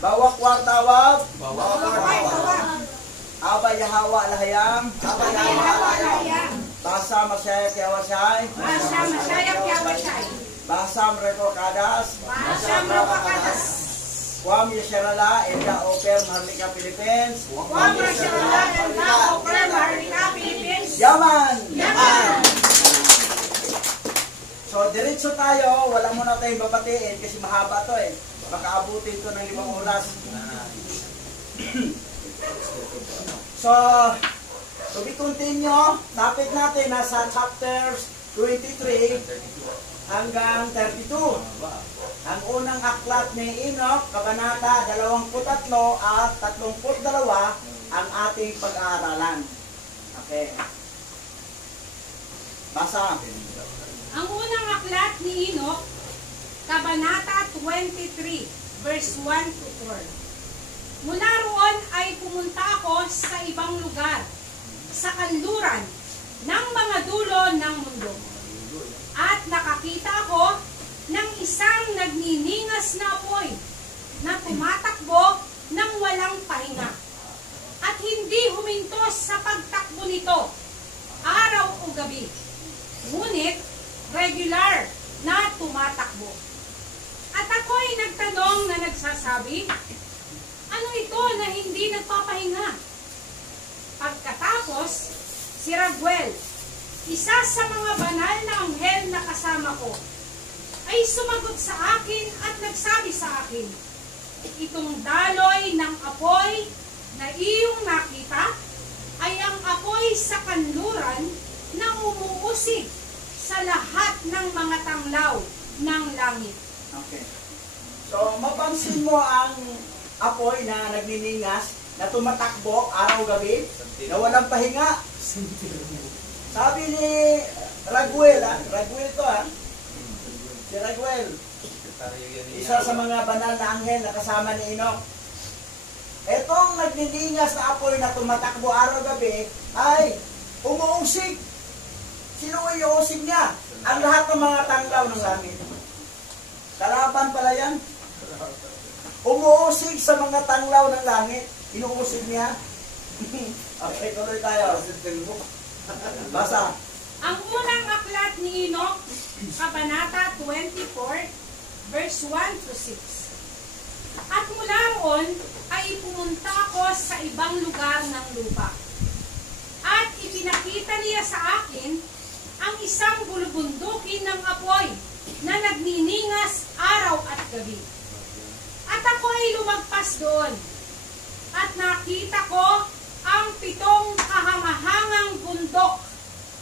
Bawak wartawab. Bawak. Abay hawa lahayam. Basa masyaya kiawasay. Basam reko kadas. Wam Yasharala, Enda Oper, Maharlika, Philippines. Yaman! So, diretso tayo. Wala muna tayong babatiin kasi mahaba to eh. Baka abutin to ng 5 oras. So, to be continue, topic natin nasa chapters 23 hanggang 32. Ang unang aklat ni Enoch, Kabanata 23 at 32 ang ating pag-aaralan. Okay. Basa. Ang unang aklat ni Enoch, Kabanata 23, verse 1 to 4. Mula roon ay pumunta ako sa ibang lugar, sa kanluran ng mga dulo ng mundo. At nakakita ako ng isang nagniningas na apoy na tumatakbo ng walang pahinga. At hindi huminto sa pagtakbo nito, araw o gabi. Ngunit, regular na tumatakbo. At ako'y nagtanong na nagsasabi, ano ito na hindi nagpapahinga? Pagkatapos, si Raguel, isa sa mga banal na anghel na kasama ko, ay sumagot sa akin at nagsabi sa akin, itong daloy ng apoy na iyong nakita ay ang apoy sa kanluran na umuusig sa lahat ng mga tanglaw ng langit. Okay. So, mapansin mo ang apoy na nagniningas, na tumatakbo araw-gabi, na walang pahinga. Sabi ni Raguel, Raguel to si Raguel, isa sa mga banal na anghel na kasama ni Enoch. Etong nagniningas na apoy na tumatakbo araw-gabi ay umuusig. Sino ay iusig niya? Ang lahat ng mga tanglaw ng langit. Kalaban pala yan. Umuusig sa mga tanglaw ng langit. Inuusig niya. Okay, tuloy tayo. Basa. Ang unang aklat ni Enoch, Kabanata 24, verse 1 to 6. At mula roon ay pumunta ako sa ibang lugar ng lupa. At ipinakita niya sa akin ang isang bulubundukin ng apoy na nagniningas araw at gabi. At ako ay lumagpas doon. At nakita ko ang 7 kahangahangang bundok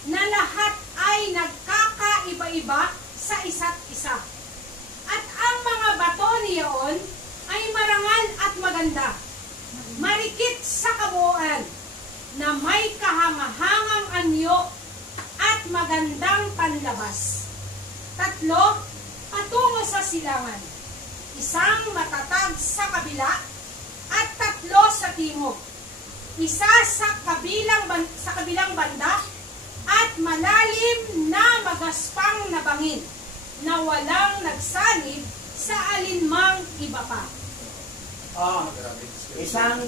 na lahat ay nagkakaiba-iba sa isa't isa. At ang mga bato niyaon ay marangal at maganda, marikit sa kabuuan, na may kahangahangang anyo at magandang panlabas. 3 patungo sa silangan, isang matatag sa kabila at 3 sa timog, isa sa kabilang banda at malalim na magaspang na bangin na walang nagsanib sa alinmang iba pa. Isang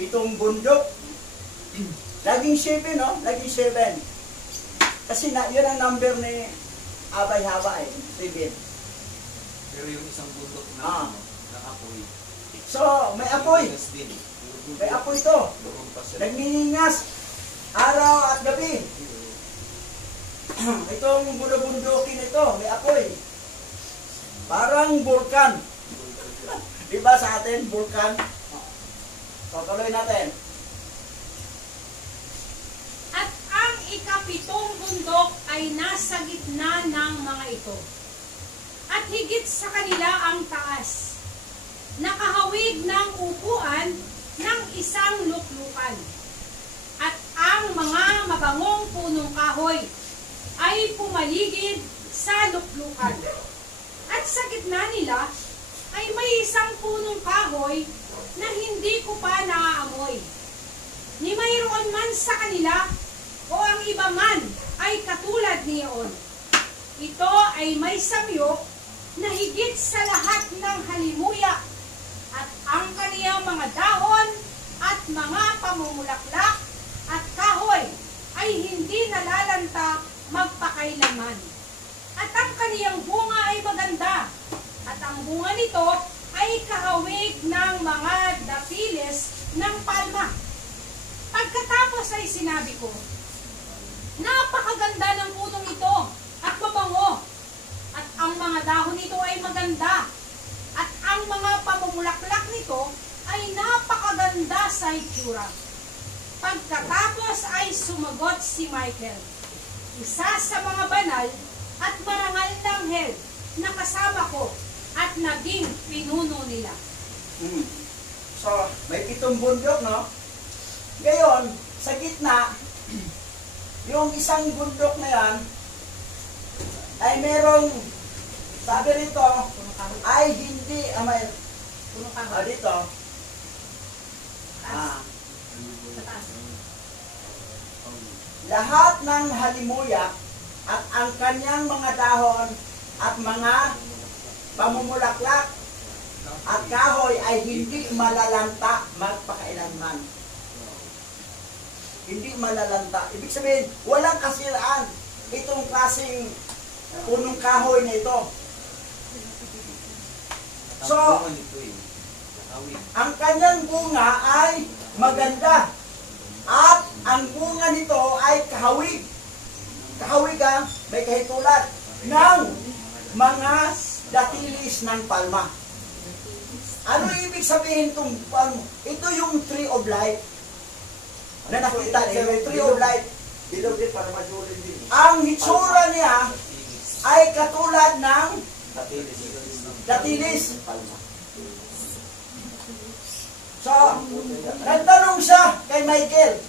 7 bundok. Laging 7, no? Laging 7. Kasi yun ang number ni Abay Haba 7. Pero yung isang bundok na apoy. So, may apoy. May apoy to. Nagniningas araw at gabi. Itong bulubundukin ito, may apoy. Parang bulkan. Diba sa atin, bulkan? So, tuloy natin. At ang ika-7 bundok ay nasa gitna ng mga ito. At higit sa kanila ang taas. Nakahawig ng upuan ng isang luklukan. At ang mga mabangong punong kahoy ay pumaligid sa luklukan. At sa gitna nila ay may isang punong kahoy na hindi ko pa naaamoy. Ni mayroon man sa kanila o ang iba man ay katulad niyon. Ito ay may samyo na higit sa lahat ng halimuyak, at ang kaniyang mga dahon at mga pamumulaklak at kahoy ay hindi nalalanta magpakailanman. At ang kaniyang bunga ay maganda, at ang bunga nito ay kahawig ng mga dapiles ng palma. Pagkatapos ay sinabi ko, napakaganda ng punong ito at mabango, at ang mga dahon nito ay maganda, at ang mga pamumulaklak nito ay napakaganda sa itsura. Pagkatapos ay sumagot si Michael, isa sa mga banal at marangal na anghel na kasama ko, at naging pinuno nila. So, may 7 bundok, no? Ngayon, sa gitna, yung isang bundok na yan, ay merong, sabi rito, ay hindi, may, dito, lahat ng halimuyak at ang kanyang mga dahon at mga pamumulaklak at kahoy ay hindi malalanta magpakailanman. Hindi malalanta. Ibig sabihin, walang kasiraan itong klaseng punong kahoy na ito. So, ang kanyang bunga ay maganda. At ang bunga nito ay kahawig. Kahawig may kahitulad ng mga datilis ng palma. Ano ibig sabihin itong ito yung tree of life na nakita niyo, yung tree of life. Ang hitsura niya ay katulad ng datilis. So, nagtanong siya kay Michael.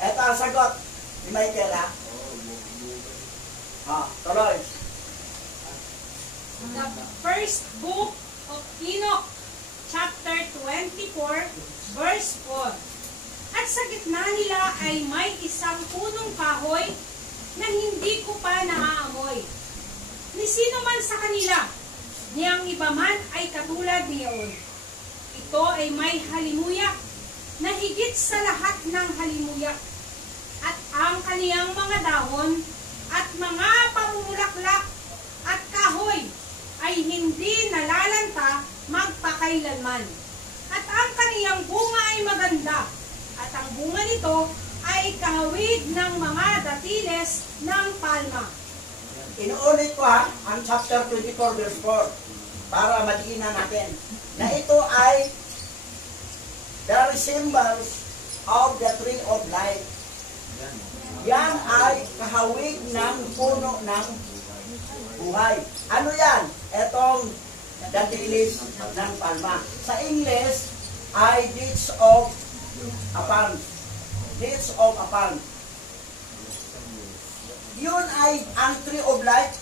Ito ang sagot ni Michael, tuloy. The first book of Enoch, chapter 24, verse 4. At sa gitna nila ay may isang punong kahoy na hindi ko pa naaamoy. Ni sino man sa kanila, niyang iba man ay katulad niyon. Ito ay may halimuyak na higit sa lahat ng halimuyak, at ang kaniyang mga dahon at mga pamumulaklak at kahoy ay hindi nalalanta magpakailanman. At ang kaniyang bunga ay maganda, at ang bunga nito ay kahawig ng mga datiles ng palma. Inuulit ko ang chapter 24 verse 4 para madiinan natin na ito ay the symbols of the tree of life. Yan ay kahawig ng puno ng buhay. Ano yan? Etong datilis ng palma. Sa English ay deeds of a palm. Deeds of a palm. Yun ay ang tree of life.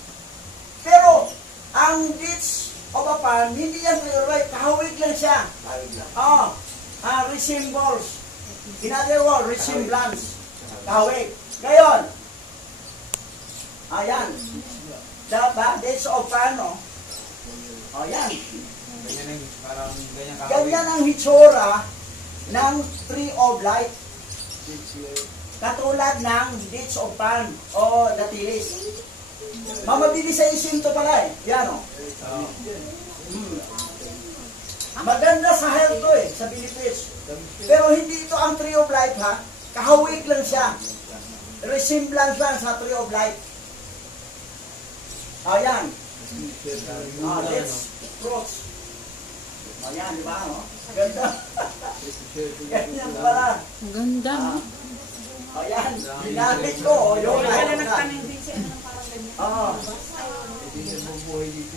Pero ang deeds of a palm, hindi yan tree of life. Kahawig lang siya. Resembles. In other words, resemblance. Kahawig. Ngayon, ayan. Diba? Deeds of palm, no? Ayan. Ganyan ang hitsura ng tree of life. Katulad ng deeds of palm o datilis. Mamabilis sa isim to pala Yan o. Maganda sa health to sa benefits. Pero hindi ito ang tree of life Kahawig lang siya. Resemblance lang sa tree of life. Ayan. Let's fruits. Ayan, di ba? Ganda. Ganyan pala. Ganda, no? Ayan, ginamit ko. Yung Nagtanong din siya ng parang ganyan.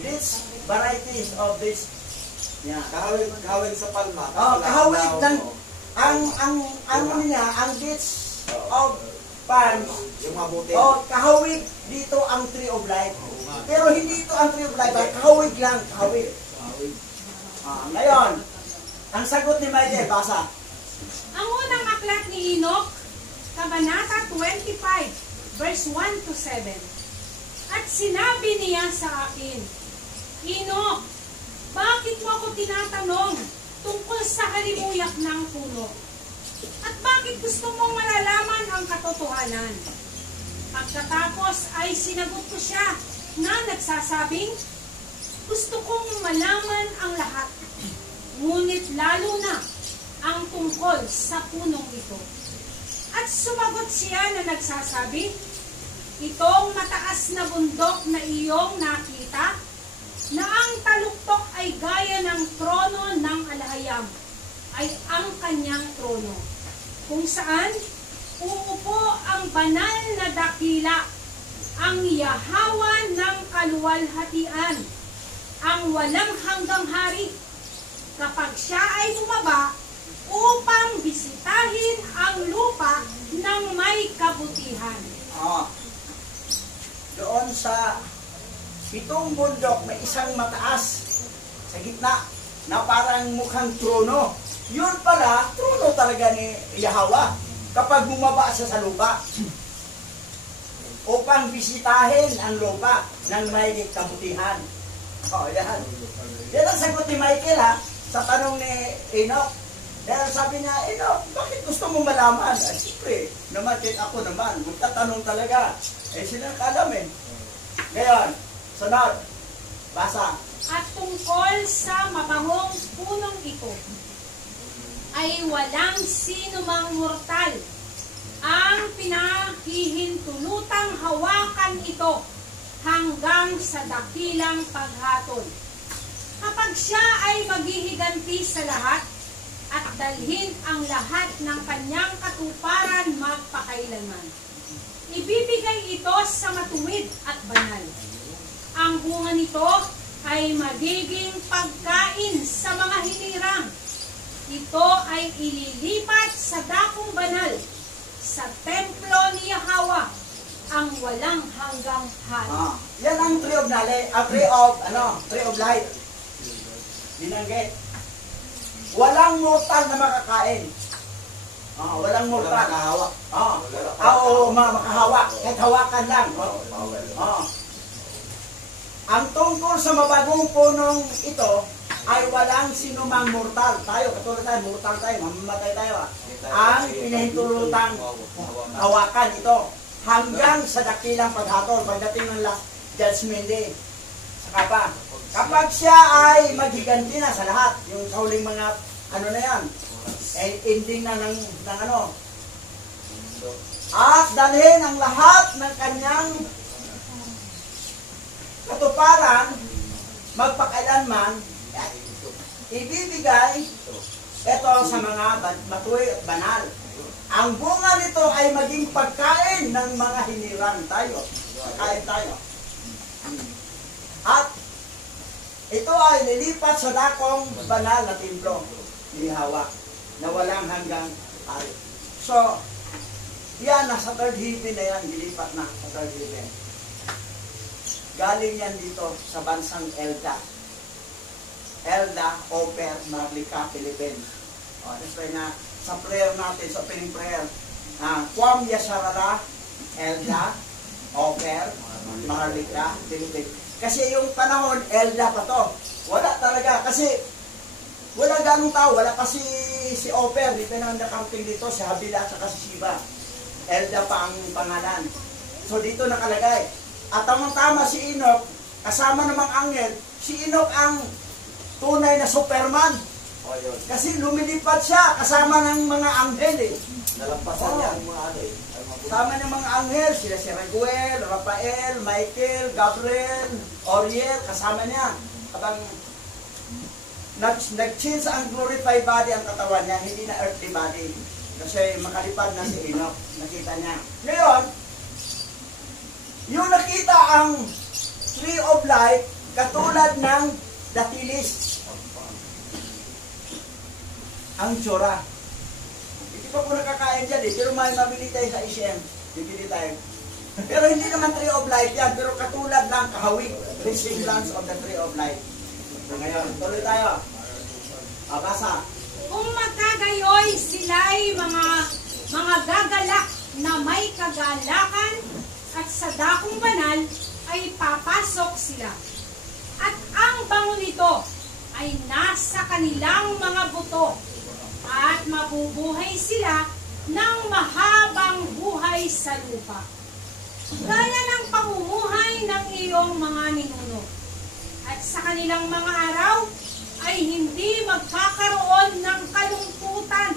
These varieties of this. Yeah. Kahawig sa palma. Kahawig ng ang deeds of palm. Yung mabuti. Kahawig dito ang tree of life. Pero hindi ito ang tree of life. Kahawig lang, kahawig. Ngayon, ang sagot ni Michael, basa. Ang unang aklat ni Enoch, Kabanata 25, verse 1 to 7. At sinabi niya sa akin, ako tinatanong tungkol sa kalimuyak ng puno? At bakit gusto mong malalaman ang katotohanan? Pagkatapos ay sinagot ko siya na nagsasabing, gusto kong malaman ang lahat, ngunit lalo na ang tungkol sa punong ito. At sumagot siya na nagsasabi, itong mataas na bundok na iyong nakita, na ang taluktok ay gaya ng trono ng alahayam, ay ang kanyang trono, kung saan uupo ang banal na dakila, ang Yahawa ng kaluwalhatian, ang walang hanggang hari, kapag siya ay bumaba upang bisitahin ang lupa ng may kabutihan. Doon sa pitong bundok may isang mataas sa gitna na parang mukhang trono. Yun pala, trono talaga ni Yahweh kapag bumaba siya sa lupa upang bisitahin ang lupa ng may kabutihan. Yan. Yan ang sagot ni Michael sa tanong ni Enoch. Dahil sabi niya, Enoch, bakit gusto mo malaman? Siyempre, naman din ako naman, magtatanong talaga. Sila kalamin. Ngayon, sunod, basa. At tungkol sa mabangong punong ito, ay walang sino mang mortal ang pinahihintulutang hawakan ito hanggang sa dakilang paghatol. Kapag siya ay maghihiganti sa lahat at dalhin ang lahat ng kanyang katuparan magpakailanman, ibibigay ito sa matuwid at banal. Ang bunga nito ay magiging pagkain sa mga hinirang. Ito ay ililipat sa dakong banal, sa templo ni Yahweh, ang walang hanggang hari. Yan ang tree of knowledge, tree of life. Binanggit. Walang mortal na makakain. Walang mortal. Makahawak. Makahawak. Kahit hawakan lang. Ang tungkol sa mabagong punong ito ay walang sinumang mortal. Tayo, katulad tayo, mortal tayo, mamamatay tayo. Ang pinahintulutang hawakan ito hanggang sa dakilang paghatol, pagdating ng last judgment day. Saka pa, kapag siya ay maghiganti na sa lahat, yung sa huling mga, ano na yan, ending na ng at dalhin ang lahat ng kanyang katuparan, magpakailanman, ibibigay ito sa mga matuwi at banal. Ang bunga nito ay maging pagkain ng mga hinirang tayo. Kain tayo. At ito ay lilipat sa dakong banal na templo ni Yahweh na walang hanggang hari. So, yan, nasa third heaven na yan, lilipat na sa third heaven. Galing yan dito sa bansang Elda. Elda, Oper, Marlica, Philippines. That's why na sa prayer natin, sa opening prayer, Kwam Yasharara, Elda, Oper, Marlica, Philippines. Kasi yung panahon, Elda pa to. Wala talaga, kasi wala ganong tao, wala pa si Oper, dito na nakamping dito, si Habila at saka si Shiva. Elda pa ang pangalan. So dito nakalagay. At tamang-tama si Enoch, kasama namang anghel, si Enoch ang tunay na Superman. Kasi lumilipad siya kasama ng mga anghel Nalampasan niya ang mga Kasama ng mga anghel, sila si Raguel, Rafael, Michael, Gabriel, Oriel, kasama niya. Kapag nag-change ang glorified body ang katawan niya, hindi na earthly body. Kasi makalipad na si Enoch, nakita niya. Ngayon, yung nakita ang tree of life, katulad ng datilis. Ang tsura. Hindi pa po nakakain dyan pero may mabili tayo sa ICM. Bibili tayo. Pero hindi naman tree of life yan, pero katulad ng kahawig, resemblance of the tree of life. Ngayon, tuloy tayo. Basa. Kung magkagayoy sila'y mga gagalak na may kagalakan at sa dakong banal ay papasok sila. At ang bango nito ay nasa kanilang mga buto at mabubuhay sila ng mahabang buhay sa lupa. Gaya ng pamumuhay ng iyong mga ninuno. At sa kanilang mga araw ay hindi magkakaroon ng kalungkutan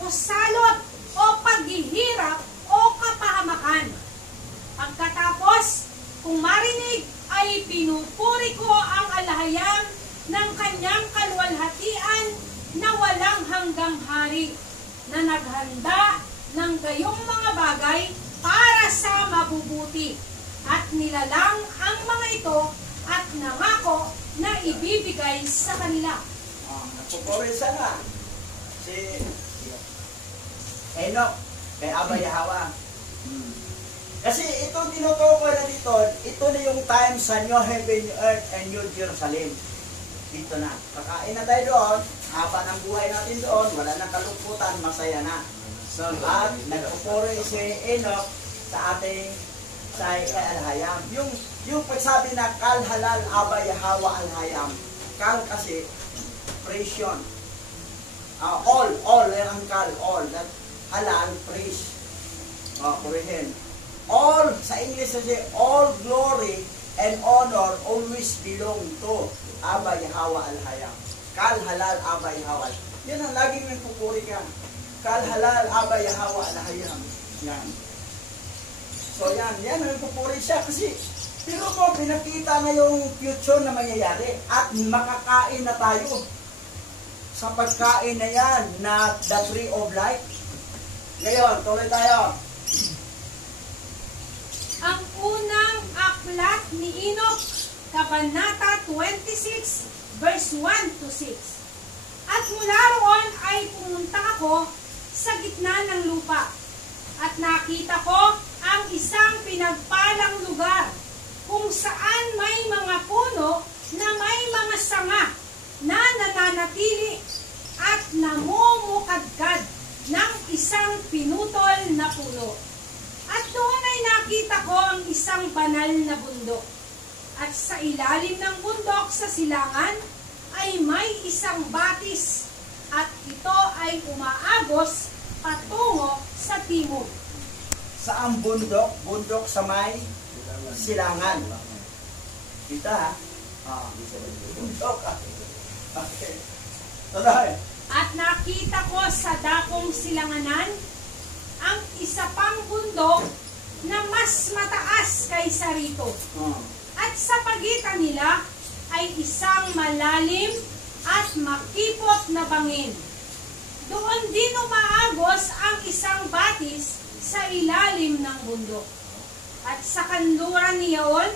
o salot o paghihirap o kapahamakan. Pagkatapos, kung marinig, ay pinupuri ko ang alahayam ng kanyang kaluwalhatian na walang hanggang hari, na naghanda ng gayong mga bagay para sa mabubuti, at nilalang ang mga ito at nangako na ibibigay sa kanila. Nagpupurisa na si Enoch kay Abba Yahweh. Kasi itong tinutukoy na dito, ito na yung time sa New Heaven, New Earth, and New Jerusalem. Dito na. Kakain na tayo doon, haba ng buhay natin doon, wala nang kalungkutan, masaya na. At nagpupuri si Enoch sa ating sa Al-Hayam. Yung pagsabi na Kal Halal Abba Yahweh Al-Hayam, Kal kasi praise yun. All, yan ang Kal, all. That halal, praise. Purihin. All, sa English kasi, all glory and honor always belong to Abba Yahweh Al-Hayam. Kal Halal Abba Yahweh. Yan ang laging may pupuri ka. Kal Halal Abba Yahweh Al-Hayam. Yan. So yan ang pupuri siya kasi pero mo, pinakita na yung future na mangyayari at makakain na tayo sa pagkain na yan na the tree of life. Ngayon, tuloy tayo. Ang unang aklat ni Enoch, Kabanata 26, verse 1 to 6. At mula roon ay pumunta ako sa gitna ng lupa, at nakita ko ang isang pinagpalang lugar kung saan may mga puno na may mga sanga na nananatili at namumukadkad ng isang pinutol na puno. At doon ay nakita ko ang isang banal na bundok. At sa ilalim ng bundok sa silangan ay may isang batis, at ito ay umaagos patungo sa timog. Saan bundok? Bundok sa may silangan. Kita ha? Bundok. Okay. Tuloy. At nakita ko sa dakong silanganan ang isa pang bundok na mas mataas kaysa rito. At sa pagitan nila ay isang malalim at makipot na bangin. Doon din umaagos ang isang batis sa ilalim ng bundok. At sa kanluran niyaon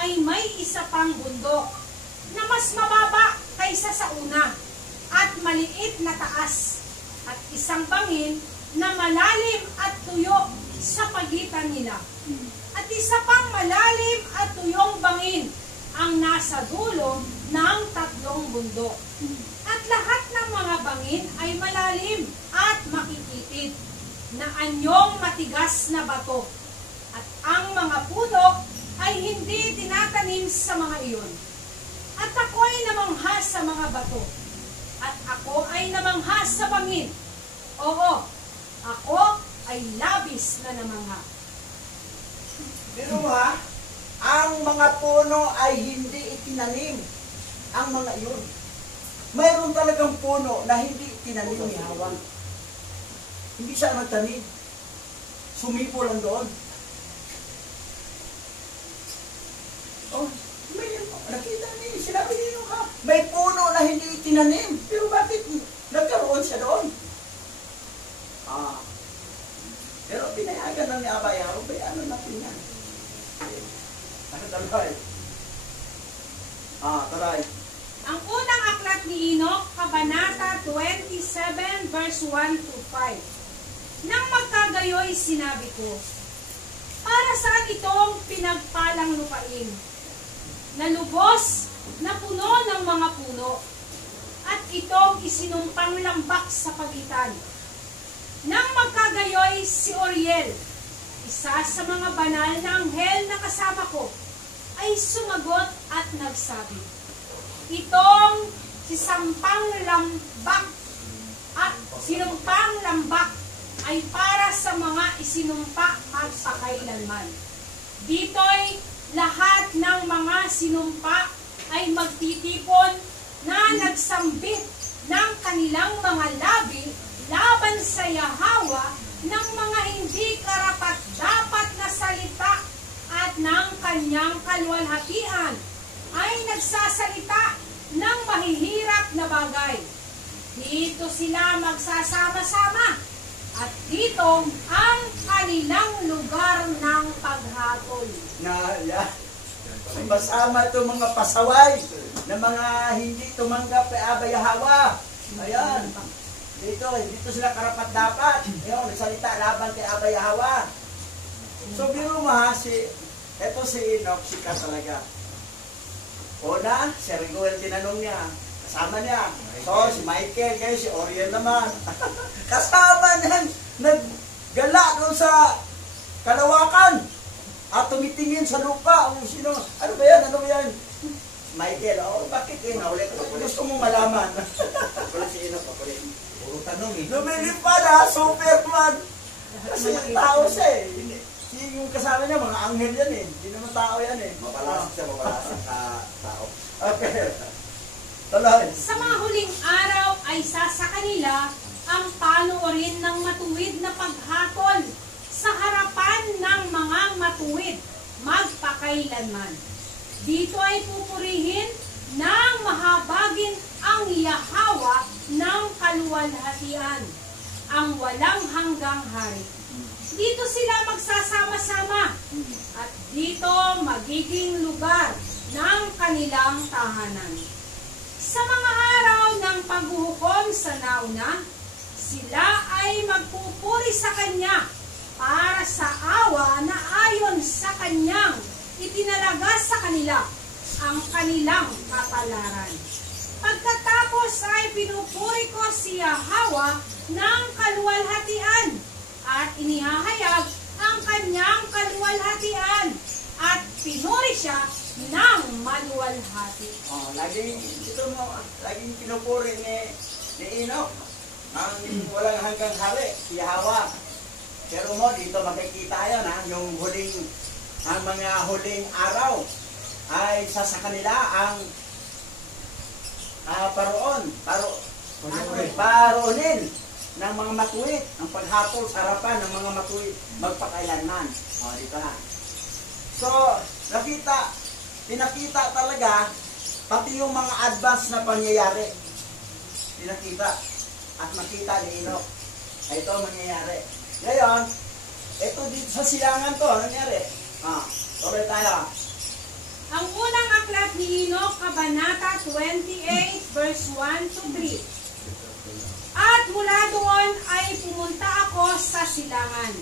ay may isa pang bundok na mas mababa kaysa sa una at maliit na taas, at isang bangin na malalim at tuyo sa pagitan nila. At isa pang malalim at tuyong bangin ang nasa dulo ng tatlong bundok. At lahat ng mga bangin ay malalim at makikitid na anyong matigas na bato. At ang mga puno ay hindi tinatanim sa mga iyon. At ako ay namangha sa mga bato. At ako ay namangha sa bangin. Oo, ako ay labis na namangha. Pero ha, ang mga puno ay hindi itinanim. Ang mga iyon. Mayroon talagang puno na hindi itinanim ni Hawa. Hindi siya nagtanim. Sumipo lang doon. Oh, nakita niyo, sinabi niyo ka, may puno na hindi itinanim. Pero bakit nagkaroon siya doon? Pero pinayagan lang ni Abba Yahweh, ano natin yan? Ano talay? Talay. Ang unang aklat ni Enoch, Kabanata 27, verse 1 to 5. Nang magkagayoy, sinabi ko, para saan itong pinagpalang lupain, na lubos na puno ng mga puno, at itong isinumpang lambak sa pagitan. Nang magkagayoy, si Oriel, isa sa mga banal na anghel na kasama ko, ay sumagot at nagsabi, itong sinumpang lambak ay para sa mga isinumpa magpakailanman. Dito'y lahat ng mga sinumpa ay magtitipon na nagsambit ng kanilang mga labi laban sa Yahawa ng mga hindi karapat-dapat na salita at ng kanyang kaluwalhatian ay nagsasalita ng mahihirap na bagay. Dito sila magsasama-sama at dito ang kanilang lugar ng paghatol. Masama itong mga pasaway na mga hindi tumanggap kay Aba Yahawa. Ayan. Dito sila karapat-dapat. Ayan, nagsalita laban kay Aba Yahawa. So, biro mo ha, eto si Enoch, sika talaga. Una, si Riguel tinanong niya. Kasama niya. So, si Michael, kayo, si Oriel naman. Kasama niyan, naggala doon sa kalawakan. At tumitingin sa lupa. Sino? Ano ba yan? Ano ba yan? Michael, bakit nahuli? Gusto mong malaman. Wala si Enoch, pakulit. Puro tanong eh. Lumilipad ha, Superman. Kasi tao siya eh. Yung kasama niya, mga anghel yan eh. Hindi naman tao yan eh. Mapalasik siya, mapalasik ka tao. Okay. Tuloy. Sa mga huling araw ay sa kanila ang panoorin ng matuwid na paghatol sa harapan ng mga matuwid magpakailanman. Dito ay pupurihin ng mahabagin ang Yahawa ng kaluwalhatian, ang walang hanggang hari. Dito sila magsasama-sama at dito magiging lugar ng kanilang tahanan. Sa mga araw ng paghuhukom sa nauna, sila ay magpupuri sa Kanya para sa awa na ayon sa Kanyang itinalaga sa kanila ang kanilang kapalaran. Pagkatapos ay pinupuri ko si Yahawa ng kaluwalhatian at inihahayag ang kanyang kaluwalhatian at pinuri siya ng maluwalhati. Laging pinupuri ni Enoch ang walang hanggang hari, si Yahawa. Pero mo, dito makikita yan ha, ang mga huling araw ay sa kanila ang paroonin ng mga matuwid, ang paghatol sa harapan ng mga matuwid magpakailanman. Dito ha. So, pinakita talaga pati yung mga advance na pangyayari. Pinakita at makita ni Enoch. Ito ang mangyayari. Ngayon, ito dito sa silangan to, ano nangyari? Tuloy tayo. Ang unang aklat ni Enoch, Kabanata 28, verse 1 to 3. At mula doon ay pumunta ako sa silangan,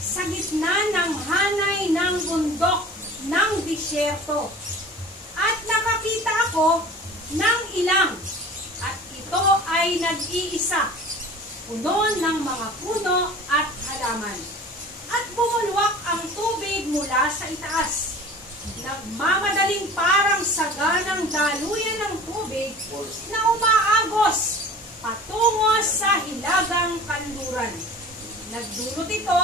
sa gitna ng hanay ng bundok ng disyerto. At nakakita ako ng ilang, at ito ay nag-iisa, puno ng mga puno at halaman. At bumulwak ang tubig mula sa itaas. Nagmamadaling parang saganang daluyan ng tubig na umaagos patungo sa hilagang kanluran. Nagdulot ito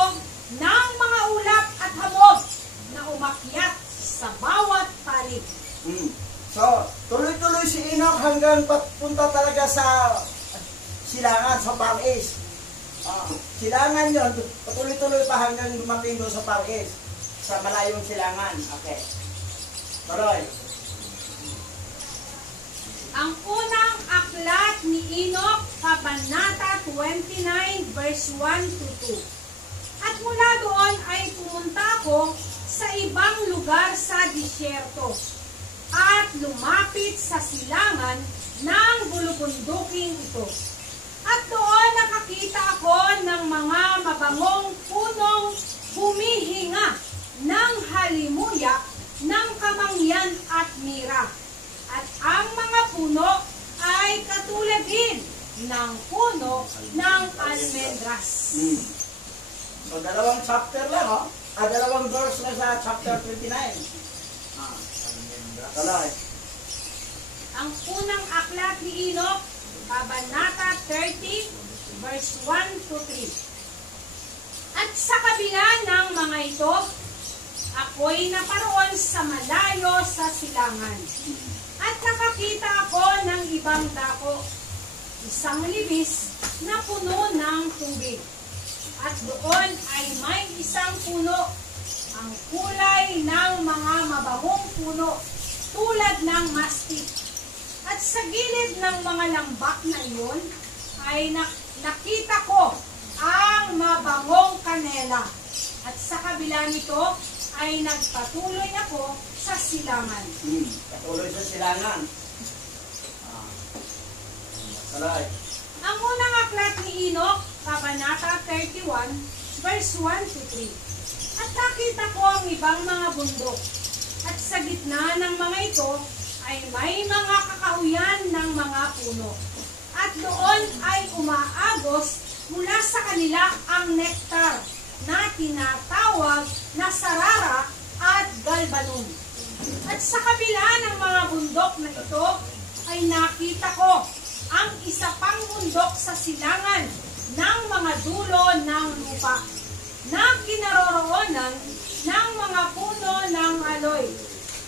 ng mga ulap at hamog na umakyat sa bawat panig. So, tuloy-tuloy si Enoch hanggang papunta talaga sa silangan, sa Far East. Silangan yun, patuloy-tuloy pa hanggang dumating doon sa Far East, sa malayong silangan. Okay. Tuloy. Ang unang aklat ni Enoch, Kabanata 29, verse 1 to 2. At mula doon ay pumunta ako sa ibang lugar sa disyerto at lumapit sa silangan ng bulubunduking ito. At doon nakakita ako ng mga mabangong punong humihinga ng halimuyak ng kamangyan at mira. At ang mga puno ay katulad din ng puno ng almendras. So, dalawang chapter lang, dalawang verse na sa chapter 29. Tuloy. ang unang aklat ni Enoch, Kabanata 30, verse 1 to 3. At sa kabila ng mga ito, ako'y naparoon sa malayo sa silangan. At nakakita ako ng ibang dako, isang libis na puno ng tubig. At doon ay may isang puno, ang kulay ng mga mabahong puno, tulad ng mastic. At sa gilid ng mga lambak na iyon, ay nakita ko ang mabangong kanela. At sa kabila nito, ay nagpatuloy ako sa silangan. Patuloy sa silangan. Salay. Ang unang aklat ni Enoch, Kabanata 31, verse 1 to 3. At nakita ko ang ibang mga bundok. At sa gitna ng mga ito, ay may mga kakahuyan ng mga puno. At doon ay umaagos mula sa kanila ang nektar na tinatawag na sarara at galbanum. At sa kabila ng mga bundok na ito, ay nakita ko ang isa pang bundok sa silangan ng mga dulo ng lupa na kinaroroonan ng mga puno ng aloy.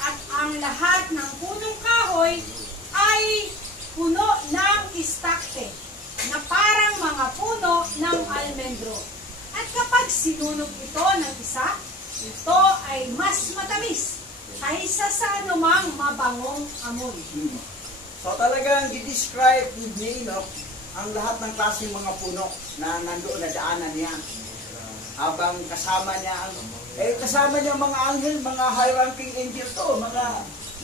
At ang lahat ng punong kahoy ay puno ng istakte na parang mga puno ng almendro. At kapag sinunog ito ng isa, ito ay mas matamis kaysa sa anumang mabangong amoy. So talagang i-describe ni Enoch ang lahat ng klaseng mga puno na nandoon na daanan niya. Habang kasama niya kasama niya mga anghel, mga high-ranking angel to, mga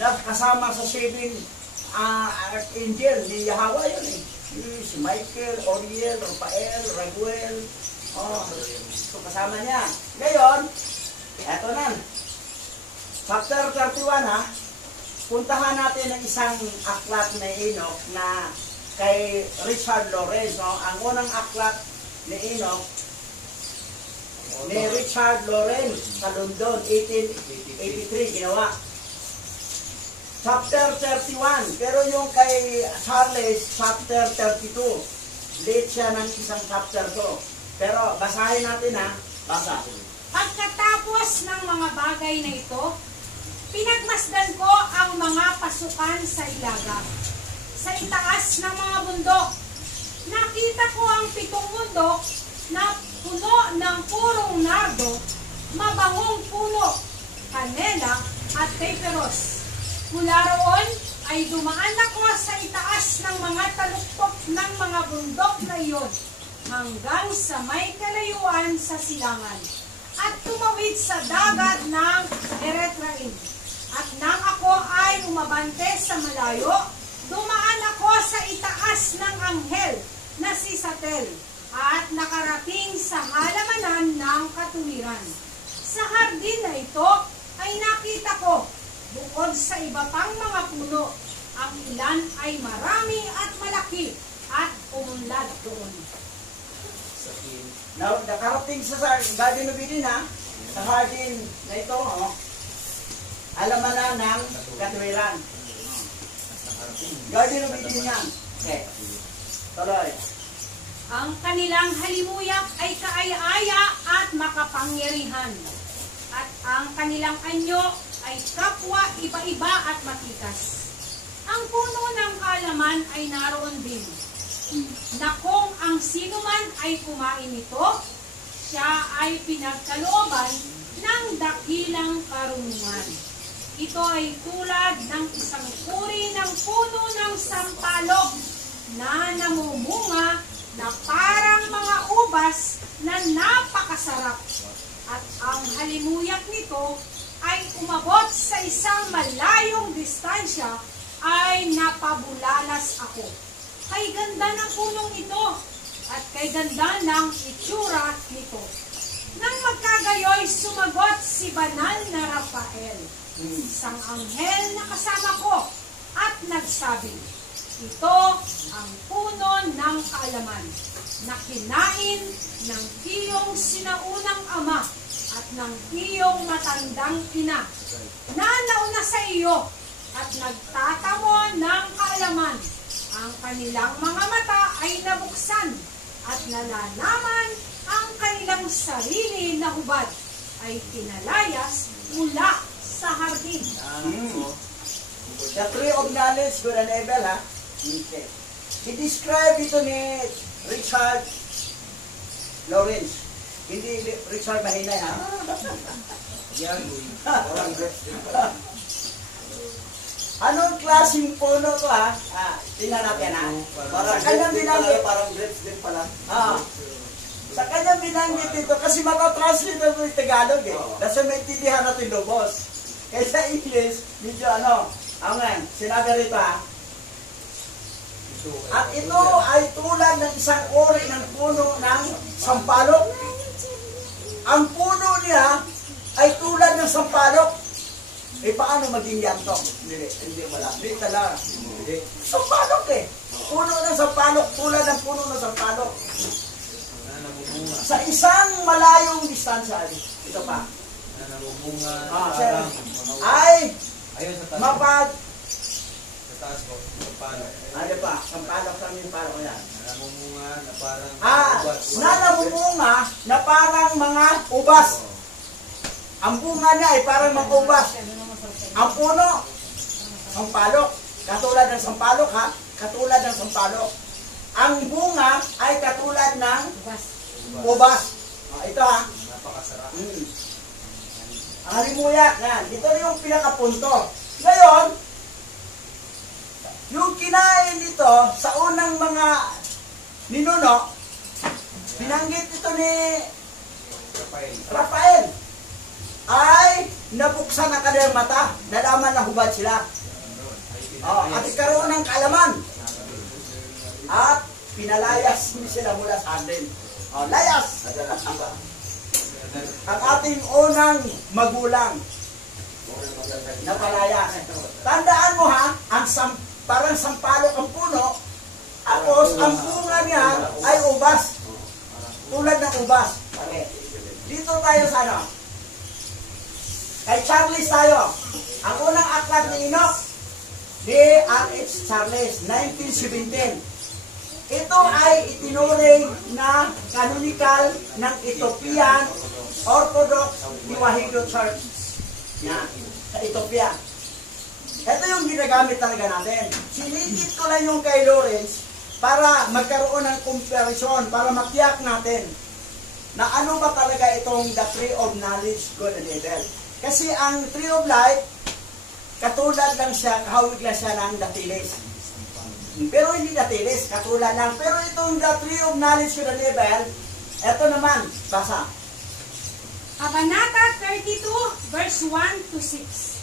nakasama sa 7 archangel ni Yahweh yun eh. Si Michael, Oriel, Rafael, Raguel, so kasama niya. Ngayon, eto na. Chapter 31 ha. Puntahan natin ang isang aklat na Enoch na kay Richard Lorenz. No? Ang unang aklat ni Enoch ni Richard Lorenz sa London, 1883 ginawa. Chapter 31. Pero yung kay Charles, chapter 32. Late siya ng isang chapter to. Pero basahin natin ha. Basa. Pagkatapos ng mga bagay na ito, pinagmasdan ko ang mga pasukan sa ilaga. Sa itaas ng mga bundok, nakita ko ang 7 bundok na puno ng purong nardo, mabangong puno, kanela at peperos. Mula roon ay dumaan ako sa itaas ng mga taluktok ng mga bundok na iyon hanggang sa may kalayuan sa silangan at tumawid sa dagat ng Eretraim. At nang ako ay umabante sa malayo, dumaan ako sa itaas ng anghel na si Satel at nakarating sa halamanan ng katuwiran. Sa hardin na ito ay nakita ko, bukod sa iba pang mga puno, ang ilan ay marami at malaki at umunlad doon. Now, nakarating sa Garden of Eden ha, sa hardin na ito, alamanan ng katuwiran. Garden of Eden yan. Okay. Tuloy. Ang kanilang halimuyak ay kaaya-aya at makapangyarihan. At ang kanilang anyo ay kapwa iba-iba at matikas. Ang puno ng kaalaman ay naroon din, na kung ang sinuman ay kumain nito, siya ay pinagkalooban ng dakilang karunungan. Ito ay tulad ng isang uri ng puno ng sampalok na namumunga na parang mga ubas na napakasarap. At ang halimuyak nito ay umabot sa isang malayong distansya ay napabulalas ako. Kay ganda ng punong ito at kay ganda ng itsura nito. Nang magkagayoy, sumagot si banal na Rafael, isang anghel na kasama ko, at nagsabi, ito ang puno ng kaalaman na kinain ng iyong sinaunang ama at ng iyong matandang ina na nauna sa iyo at nagtatamo ng kaalaman. Ang kanilang mga mata ay nabuksan at nalalaman ang kanilang sarili na hubad ay pinalayas mula sa hardin. The tree of knowledge, good and evil, ha? Okay. I-describe ito ni Richard Lawrence. Hindi Richard Mahinay, ha? Yan, Parang grapes din pala. Anong klaseng puno to, ha? Tingnan natin, ha? Parang Sa kanyang grapes din pala. binanggit, Parang grapes din pala. sa kanyang binanggit ito, kasi matatranslate ito yung Tagalog, eh. Oo. Kasi maintindihan natin lubos. Kaya sa English, medyo sinabi rito, ha? At ito ay tulad ng isang uri ng puno ng sampalok. Ang puno niya ay tulad ng sampalok. Eh, paano maging yanto? Hindi wala. Hindi talaga. Sampalok eh. Puno ng sampalok, tulad ng puno ng sampalok. na namumunga. Sa isang malayong distansya, ito pa, Na namumunga. sir, Parang mga ay ayun sa taas. mapag, Sa taas ko. Paano? ano pa, sampalok sa amin, parang yan. Na namumunga na parang ubat. Na namumunga na parang mga ubas. Ang bunga niya ay parang mga ubas. Ang puno, sampalok. Katulad ng sampalok, ha? Katulad ng sampalok. Ang bunga ay katulad ng ubas. Ito, ha? Napakasarap. Ang halimuyak, yan. Ito yung pinakapunto. Ngayon, yung kinain dito sa unang mga ninuno, binanggit ito ni Rafael. Rafael, ay nabuksan ang kanilang mata, nalaman na hubad sila. At ikaroon ng kaalaman. At pinalayas sila mula sa atin. Layas! Ang ating unang magulang na palayas. Tandaan mo, ha, parang sampalok ang puno, tapos ang bunga niya ay ubas. Tulad ng ubas. Okay. Dito tayo sa ano? Kay Charles tayo. Ang unang aklat ni Enoch, ni R.H. Charles, 1917. Ito ay itinuring na canonical ng Ethiopian Orthodox Iwahido Church. Yan, sa Ethiopia. Ito yung ginagamit talaga natin. Sinikit ko lang yung kay Lawrence para magkaroon ng comparison, para matiyak natin na ano ba talaga itong the tree of knowledge, good and evil. Kasi ang tree of life, katulad lang siya, kahawig lang siya ng datilis. Pero hindi datilis, katulad lang. Pero itong the tree of knowledge, good and evil, ito naman, basa. Kabanata 32, verse 1 to 6.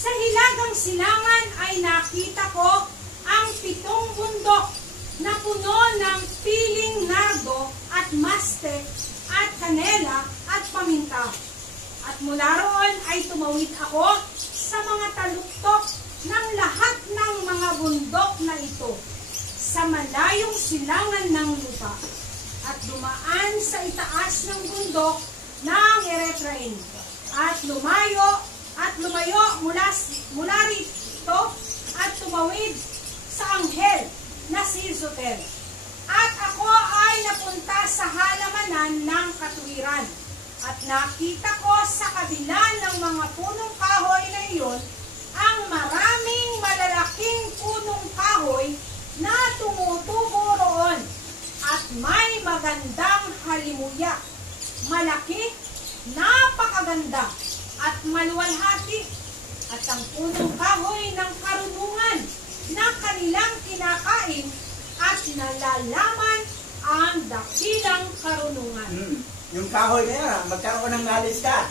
Sa hilagang silangan ay nakita ko ang 7 bundok na puno ng piling nardo at mastek at kanela at paminta. At mula roon ay tumawid ako sa mga taluktok ng lahat ng mga bundok na ito sa malayong silangan ng lupa at dumaan sa itaas ng bundok ng Erephraim at lumayo mula rito at tumawid sa anghel na si Zotel. At ako ay napunta sa halamanan ng katuwiran at nakita ko sa kabila ng mga punong kahoy na iyon ang maraming malalaking punong kahoy na tumutubo roon at may magandang halimuyak. Malaki, napakaganda, at maluwalhati, at ang punong kahoy ng karunungan na kanilang kinakain at nalalaman ang dakilang karunungan. Yung kahoy na yan, magkaroon ng knowledge ka.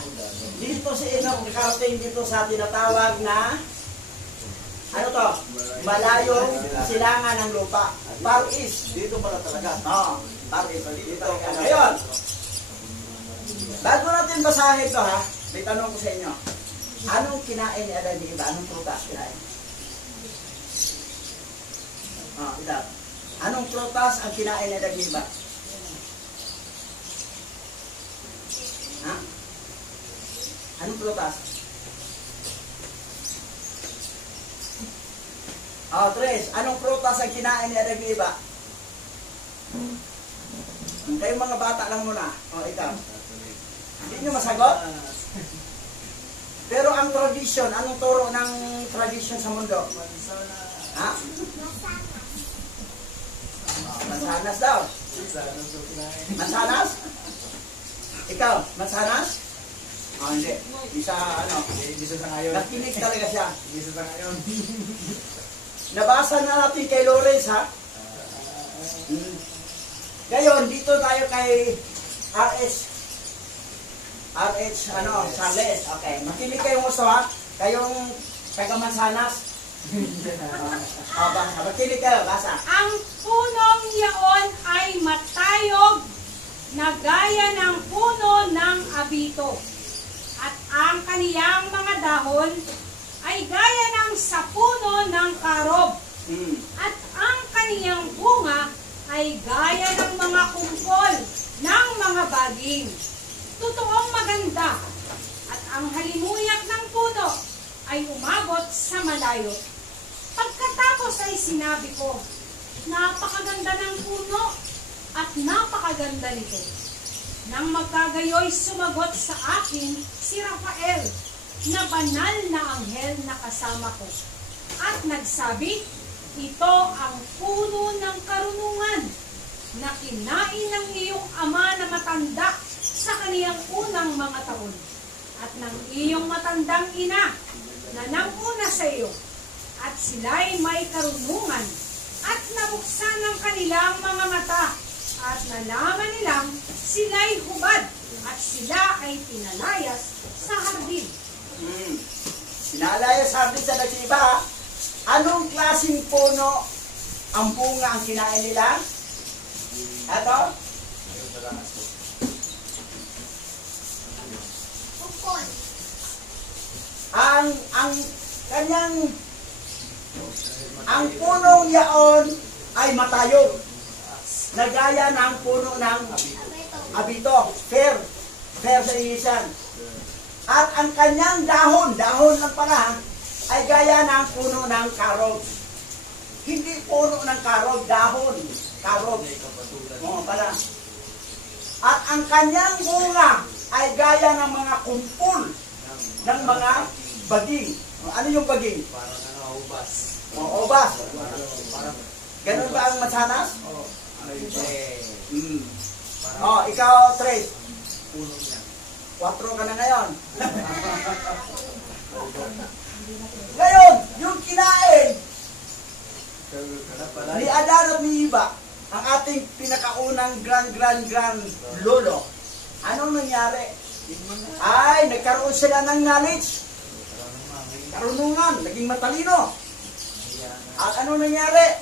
Dito si Enoch, nakarating dito sa tinatawag na, ano to? Malayong silangan ng lupa. Far East. Dito pala talaga. Far East. Dito talaga. Ngayon, bago natin basahin ito, ha, may tanong ko sa inyo. Anong kinain ni Adan ni Eva? Anong prutas kinain? Ito. Anong prutas ang kinain ni Adan ni Eva? Ha? Anong prutas? Oh, Tres, anong prutas ang kinain ni Adang ni Iba? Kayong mga bata lang muna. Oh, ikaw. Hindi nyo masagot? Pero ang tradisyon, anong turo ng tradisyon sa mundo? Ha? Mansanas daw. Mansanas? Ikaw, mansanas? Oh, hindi. Isa, Bisa sa ngayon. nakinig talaga siya. Bisa sa ngayon. Nabasa na natin kay Lawrence, ha? Ngayon, dito tayo kay Charles. Okay, makinig kayong gusto, ha? Kayong taga-Mansanas. Makinig kayo, basa. Ang punong yaon ay matayog na gaya ng puno ng abito. At ang kaniyang mga dahon ay gaya ng sa puno ng karob. At ang kaniyang bunga ay gaya ng mga kumpol ng mga baging. Totoong maganda. At ang halimuyak ng puno ay umabot sa malayo. Pagkatapos ay sinabi ko, napakaganda ng puno at napakaganda nito. Nang magkagayoy sumagot sa akin si Rafael, na banal na anghel na kasama ko. At nagsabi, ito ang puno ng karunungan na kinain ng iyong ama na matanda sa kaniyang unang mga taon. At ng iyong matandang ina na nanguna sa iyo. At sila'y may karunungan at nabuksan ng kanilang mga mata at nalaman nilang sila'y hubad at sila ay pinalayas sa hardin. Pinalayas sa hardin sa nagsiba, ha? Anong klaseng puno ang bunga ang kinain nila? Ito? Ang punong yaon ay matayog. Nagaya ng puno ng abito. Fair sa inisan. At ang kanyang dahon lang pala, ay gaya ng puno ng karog. Hindi puno ng karog, dahon. Karog. Oo pala. At ang kanyang bunga ay gaya ng mga kumpul ng mga baging. Ano yung baging? Parang ubas. O, obas. Parang Ganun ba ang mansanas? Oo. Ikaw, Tres. Puno niya. 4 ka na ngayon. Ngayon, yung kinain ni Adan at ni Iba, ang ating pinakaunang grand lolo, anong nangyari? Ay, nagkaroon sila ng knowledge. Karunungan, naging matalino. At ano nangyari?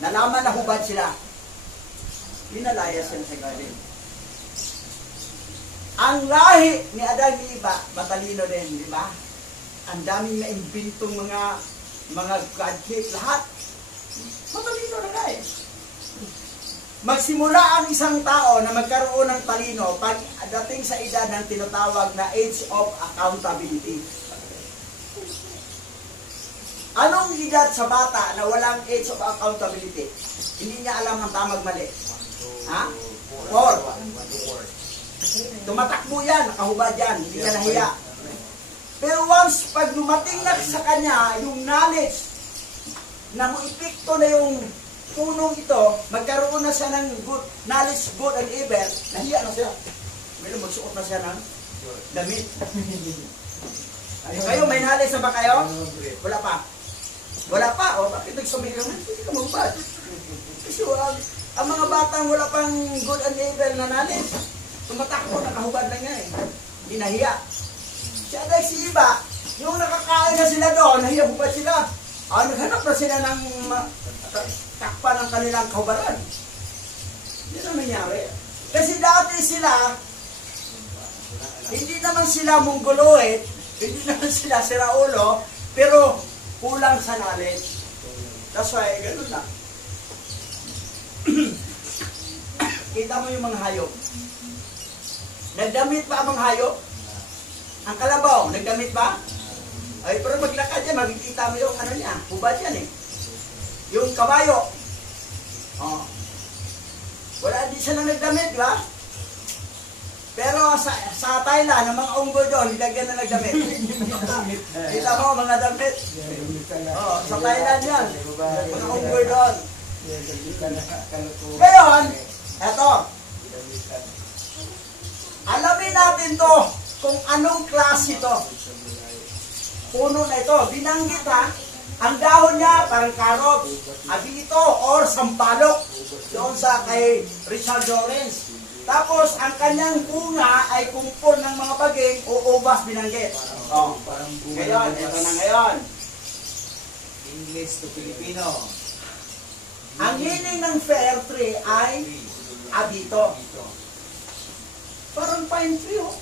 Nalaman na hubad sila. Pinalaya sila sa garden. Ang lahi ni Adan ni Iba, matalino din, di ba? Ang daming na-inventong mga god cake, lahat. Matalino na guys. Magsimula ang isang tao na magkaroon ng talino pag dating sa edad ng tinatawag na age of accountability. Anong edad sa bata na walang age of accountability? Hindi niya alam ang tamang mali. Ha? 4. Tumatakbo yan, nakahubad yan, hindi niya nahiya. Pero once, pag dumating na sa kanya, yung knowledge, na mo-epekto na yung punong ito, magkaroon na siya ng good knowledge, good and evil, nahiya na siya. May magsuot na siya ng damit. Kayo, may knowledge na ba kayo? Wala pa. Wala pa, o bakit nagsumigaw? Hindi ka magbad. Kasi ang mga batang wala pang good and evil na knowledge, tumatakbo, nakahubad na nga eh. Hindi nahiya. Siya dahil si Iba, yung nakakain na sila doon, nahiya hubad sila. Naghanap na sila ng takpa ng kanilang kahubaran. Yan ang nangyari. Kasi dati sila, hindi naman sila Mongoloid, hindi naman sila Siraulo, pero kulang sa knowledge. That's why, ganun na. Kita mo yung mga hayop. Nagdamit ba ang mga hayop? Ang kalabaw, nagdamit ba? Ay, pero maglakad yan, makikita mo yung ano niya, hubad yan eh. yung kabayo. Oh. Wala, di sila nagdamit, di ba? Pero sa Thailand, ang mga unggoy doon, nilagyan na nagdamit. Kita mo, mga damit. Oh, sa Thailand yan. Mga unggoy doon. Ngayon, eto. Alamin natin to kung anong klase to. Puno na ito. Binanggit ha. Ang dahon niya parang karot, abito, or sampalok. Doon sa kay Richard Lawrence. Tapos, ang kanyang bunga ay kumpol ng mga baging o ubas binanggit. Oh. Ngayon, ito na ngayon. English to Filipino. Ang meaning ng fair tree ay abito. Parang pine tree, oh.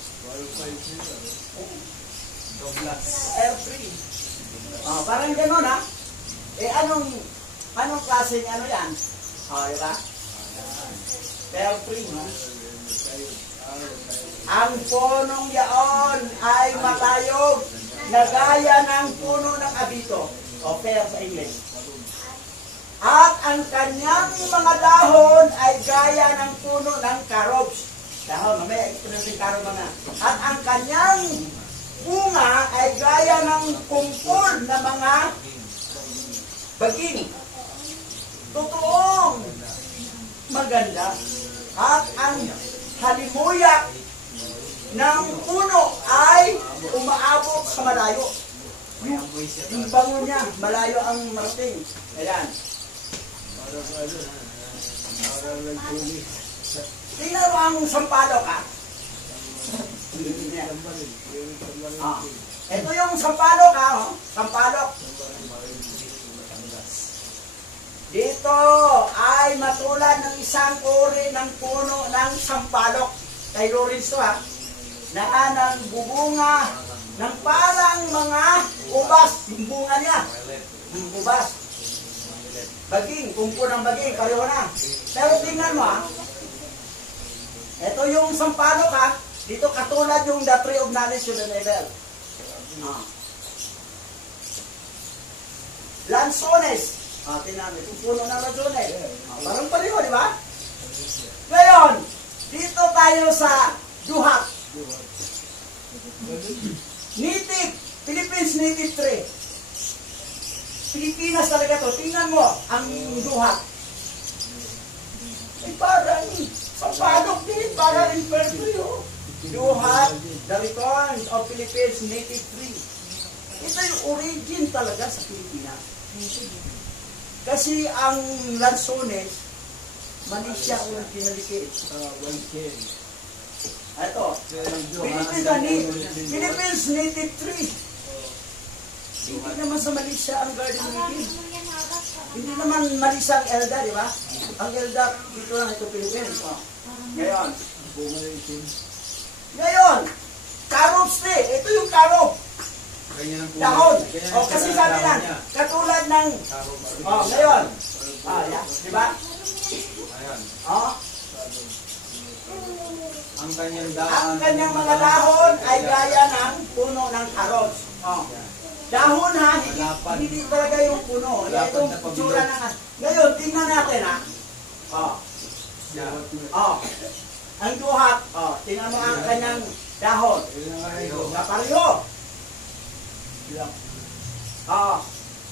Douglas. Fair tree. Oh, parang gano'n, ha? Eh, anong klaseng ano yan? Oh, di ba? Fair tree, no? Ang punong yaon ay matayog na gaya ng puno ng abito. O fair sa English. At ang kanyang mga dahon ay gaya ng puno ng carob. Dahon, mamaya explain yung carob mga. At ang kanyang bunga ay gaya ng kumpol na mga baging. Totoong maganda. At ang halimuyak ng puno ay umaabot sa malayo. Yung bango niya, malayo ang marating. Ayan. Tingnan mo ang sampalok, ha? Ito yung sampalok, ha? Oh. Sampalok. Dito ay matulad ng isang uri ng puno ng sampalok. Kay Lawrence to, ha? Na nang bubunga ng parang mga ubas. Yung bunga niya. Yung ubas. Baging, kumpul ng baging, pareho na. Pero tingnan mo, ha? Ito yung sampalok, ha? Dito katulad yung the tree of knowledge to the level. Lanzones. Tingnan mo, itong puno ng lanzones. Parang pareho, di ba? Ngayon, dito tayo sa duhat. Native, Philippines native tree. Pilipinas talaga to. Tingnan mo, ang duhat. Ay parang sampalok din, parang infertile, oh. Duhat, the returns of Philippines native tree. Ito yung origin talaga sa Pilipinas. Kasi ang lanzones, Malaysia ang pinalikid. Ito, Philippines native tree. Hindi naman sa Malaysia ang garden native. Hindi naman Malaysia ang elder, di ba? Ang elder, dito lang ito Philippines. Oh. Ngayon, carob tree. Ito yung carob. Dahon. O, kasi sabi lang, katulad ng, ngayon. Yan, di ba? Ang kanyang mga dahon ay gaya ng puno ng carob. Dahon, ha, hindi talaga yung puno. Itong tsura ng, ngayon, tingnan natin, ha. Ang duhat, tingnan mo ang kanyang dahon. Pareho.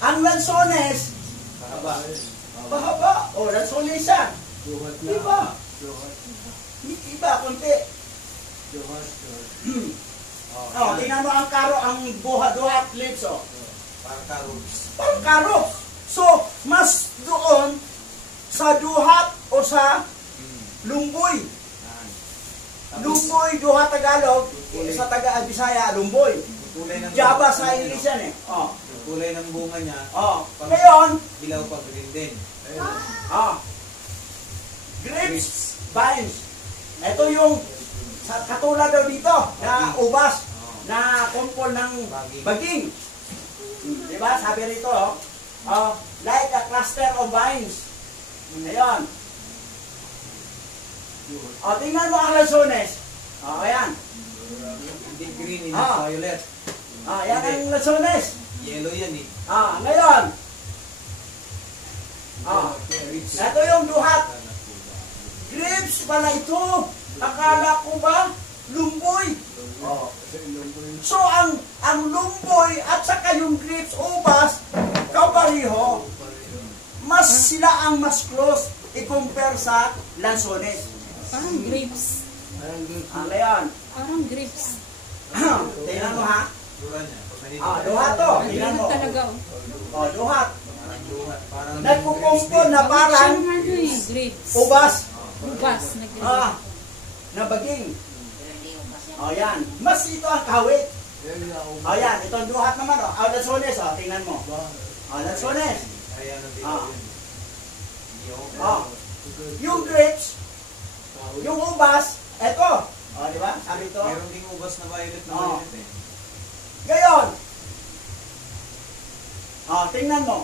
Ang lanzones, mahaba. Lanzones yan. Iba. Iba, konti. Tingnan mo ang karo, ang duhat lips, parang karo. So, mas doon sa duhat o sa lumboy. Lumboy, duhat Tagalog, sa Taga-Bisaya, lumboy. Java sa English yan, eh. Yung kulay ng bunga niya, ngayon, ilaw pa rin din. Grapes, vines. Ito yung katulad daw dito na ubas na kumpol ng baging. Diba? Sabi rito, like a cluster of vines. Ngayon. Tingnan mo ang lanzones. Ayan. Hindi green, hindi violet. Yan ang lanzones. Yellow yan, eh. Ngayon. Ito yung duhat. Grapes pala ito. Akala ko ba? Lumboy. Oh. So, ang lumboy at saka yung grapes, ubas, kapareho. Mas sila ang mas close i-compare sa lansones. Parang grapes. Ano yan? Parang grapes. Tingnan mo ha. Dura niya. Pag nandito Ah, ka- duhat to. Tingnan mo. Talaga. Oh, duhat. Parang duhat. Parang Nagkukumpon na parang Siyang ano eh, grapes. ubas. Ubas na grapes. Ah, na baging. Oh, yan. Mas ito ang kawit. Oh, yan. Ito ang duhat naman. Oh, lansones. Oh, tingnan mo. Oh, lansones. Kaya nandito Ah. yun. Hindi ako. Oh. Yung grapes, yung ubas, eto. Oh, di ba? Sabi ito. Meron ding ubas na violet na Oo. violet eh. Gayon. Oh, tingnan mo.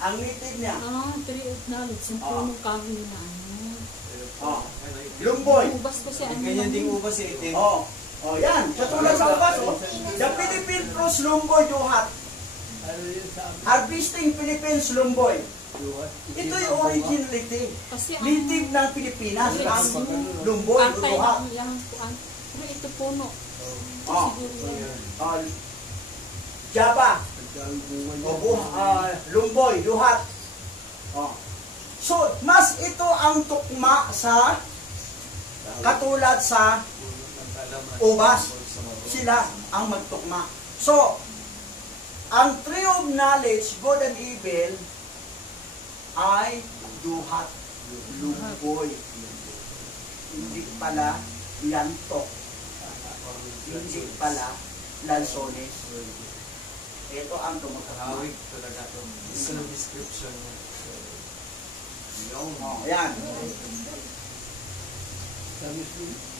Ang native niya. Tree of knowledge. Yung punong kahoy na ano. Oh. Lumboy. Ubas ko siya. Ganyan ding ubas eh. Itim. Oh. Oh, yan. Katulad sa ubas, oh. The Philippine Fruits Lumboy Duhat. Harvesting Philippines Lumboy. Ito yung originality. Kasi Native ng Pilipinas. Ang Lumboy o Antay Duhat. ng iyang kuan. Pero ito puno. Oh. Siguro yan. Oh. Java. Lumboy, Duhat. Oh. So, mas ito ang tukma sa katulad sa ubas. Sila ang magtukma. So, ang tree of knowledge, good and evil, ay duhat, lumboy. Hindi pala yantok. Hindi pala lansones. Ito ang tumakahawig. Hawig talaga ito. Isa ng description niya. Yung. Oh, yan.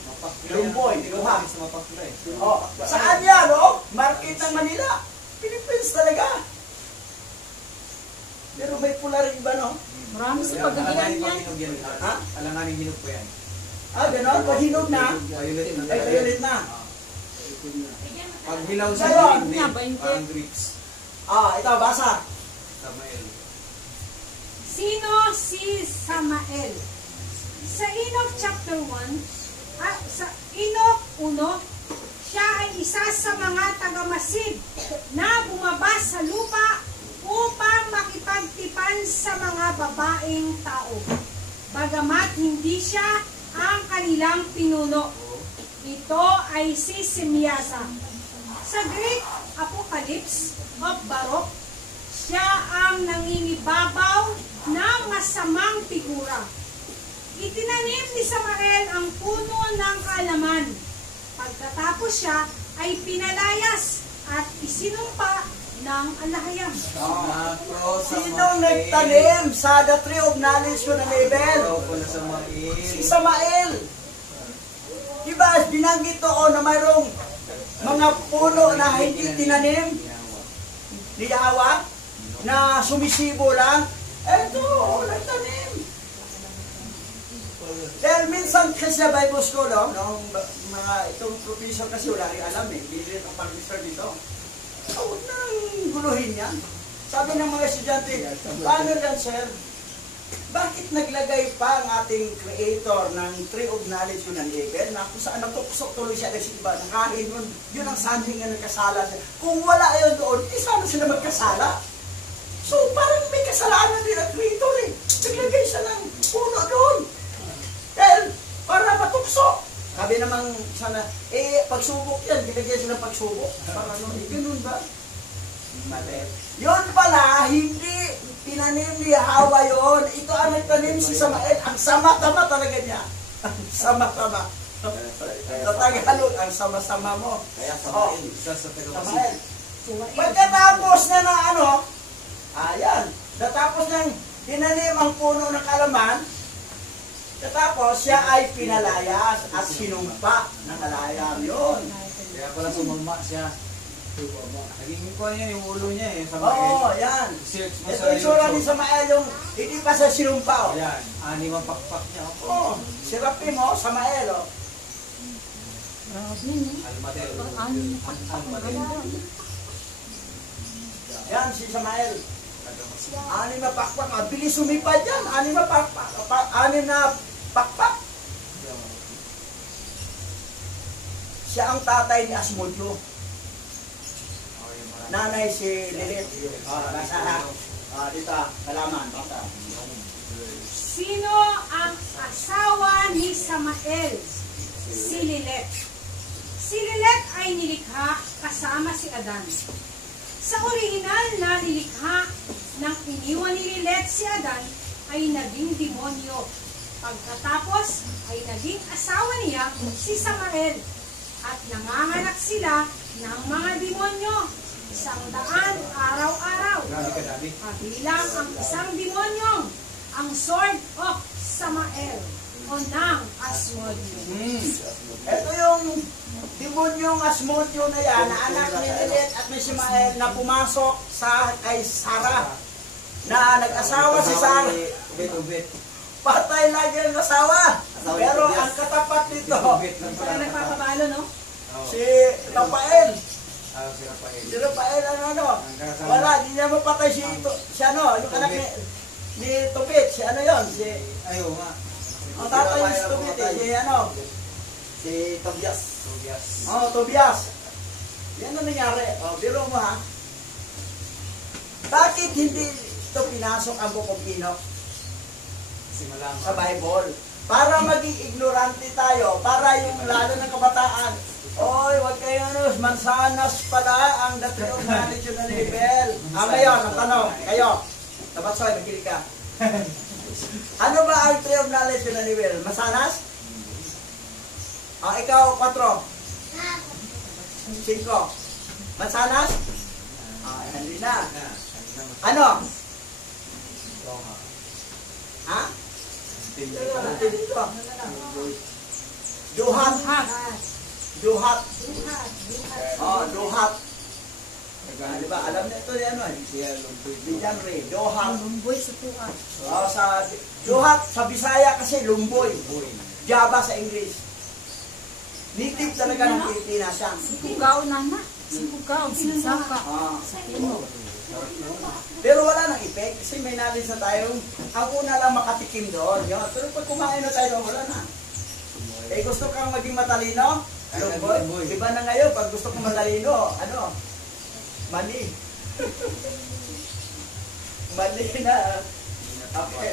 Mapakla Lumboy, yan. duhat. Sa mapakla eh. Oh, saan yan, oh? Market ng Manila. Philippines talaga. Pero may pula rin ba, no? Marami sa Alanganin pagkagian pang niya. hinog yan. Ha? Alanganin hinog po yan. Ah, gano'n? Pag hinog na, Violet na. ay violet na. Pag hilaw sa Ngayon, green, nga ba yung parang grapes. Ah, ito, basa. Samael. Sino si Samael? Sa Enoch chapter 1, sa Enoch 1, siya ay isa sa mga tagamasid na bumaba sa lupa upang makipagtipan sa mga babaeng tao. Bagamat hindi siya ang kanilang pinuno. Ito ay si Semyasa. Sa Greek Apocalypse of Baruch, siya ang nangingibabaw ng masamang figura. Itinanim ni Samael ang puno ng kaalaman. Pagkatapos siya ay pinalayas at isinumpa ng alahayam. Sinong nagtanim sa the tree of knowledge ko na label? Pala Samael. Si Samael. Diba, binanggit doon na mayroong mga puno na hindi tinanim ni Yahweh na sumisibo lang. Eto, nagtanim. Dahil minsan kasi sa Bible School, nung mga itong professor kasi wala rin alam eh, hindi rin ang pag-minister dito. So, huwag nang guluhin yan. Sabi ng mga estudyante, paano yan, sir? Bakit naglagay pa ang ating creator ng tree of knowledge yun ng evil na kung saan natuksok tuloy siya kasi iba, nakain yun, yun ang sanhi nga nagkasala siya. Kung wala yun doon, hindi sana sila magkasala. So, parang may kasalanan din ang creator eh. Naglagay siya ng puno doon. Dahil, para matukso. Sabi namang sana, pagsubok yan, ginagyan siya ng pagsubok. Para ano, ganun ba? Mali. Yun pala, hindi tinanim ni Yahweh yun. Ito ang nagtanim si Samael. Ang sama-sama talaga niya. Ang sama-sama. Sa Tagalog, ang sama-sama mo. Kaya Samael. Isa sa Samael. tagapagsalita. Pagkatapos na ng ano, ayan, natapos ng tinanim ang puno ng kalaman, katapos siya ay pinalayas at sinumpa ng kalayam yun. Kaya pala sumama siya. Naging ko niya yung ulo niya eh. Sa Oo, yan. Search mo Ito sa yung sura ni YouTube. Samael yung hindi pa sa sinumpa. Oh. Ayan, anim ang pakpak niya. Oo, sirapin mo, Samael. Oh. Grabe, no? Almadel. Ano yung Almadel. Yan, si Samael. Anim na pakpak. Ang bilis sumipad yan. Anim na pakpak. Anim na pakpak. Siya ang tatay ni Asmodio. Nanay si Lilith. Basta na. Dito, kalaman. Basta. Sino ang asawa ni Samael? Si Lilith. Si Lilith ay nilikha kasama si Adan. Sa orihinal na nilikha nang iniwan ni Lilith si Adan ay naging demonyo. Pagkatapos ay naging asawa niya si Samael at nanganganak sila ng mga demonyo. 100 araw-araw. Kabilang ang isang demonyong ang Sword of Samael o ng Asmodio. Ito yung demonyong Asmodio na yan, na anak ni Lilith at ni Samael na pumasok sa kay Sarah, na nag-asawa si Sarah. Patay lagi ang asawa. Pero ang katapat nito, Parang nagpapabalo, no? si Rafael. Si Rafael, ano? Wala, di niya mapatay si ano, yung anak ni Tupit. Si ano yun? Ayaw nga. Ang tatay ni Tupit, si ano? Si Tobias. Tobias. Yan ang nangyari. Biro mo ha. Bakit hindi ito pinasok ang Book of Enoch sa Bible? Para maging ignorante tayo, para yung lalo ng kabataan, oy, wag kayo mansanas pala ang tree of knowledge na level. Ngayon, ang tanong, kayo, Tabatsoy, magkilig ka. Ano ba ang tree of knowledge na level? Mansanas? Ikaw, 4. 5. Mansanas? Hindi na. Ano? Ha? Duhat. Duhat. Duhat. Diba? Alam na ito yan, ano? Bijan Ray. Duhat. Lumboy sa tuwa. Duhat sa Bisaya kasi lumboy. Java sa English. Native talaga ng Pilipinas yan. Sipugaw na na. Sipugaw. Sinsaka. Pero wala nang effect kasi may knowledge na tayong ang una lang makatikim doon. Pero pag kumain na tayo, wala na. Gusto kang maging matalino? Iba na ngayon, pag gusto kong matalino, ano? Mali. Mali na. Okay.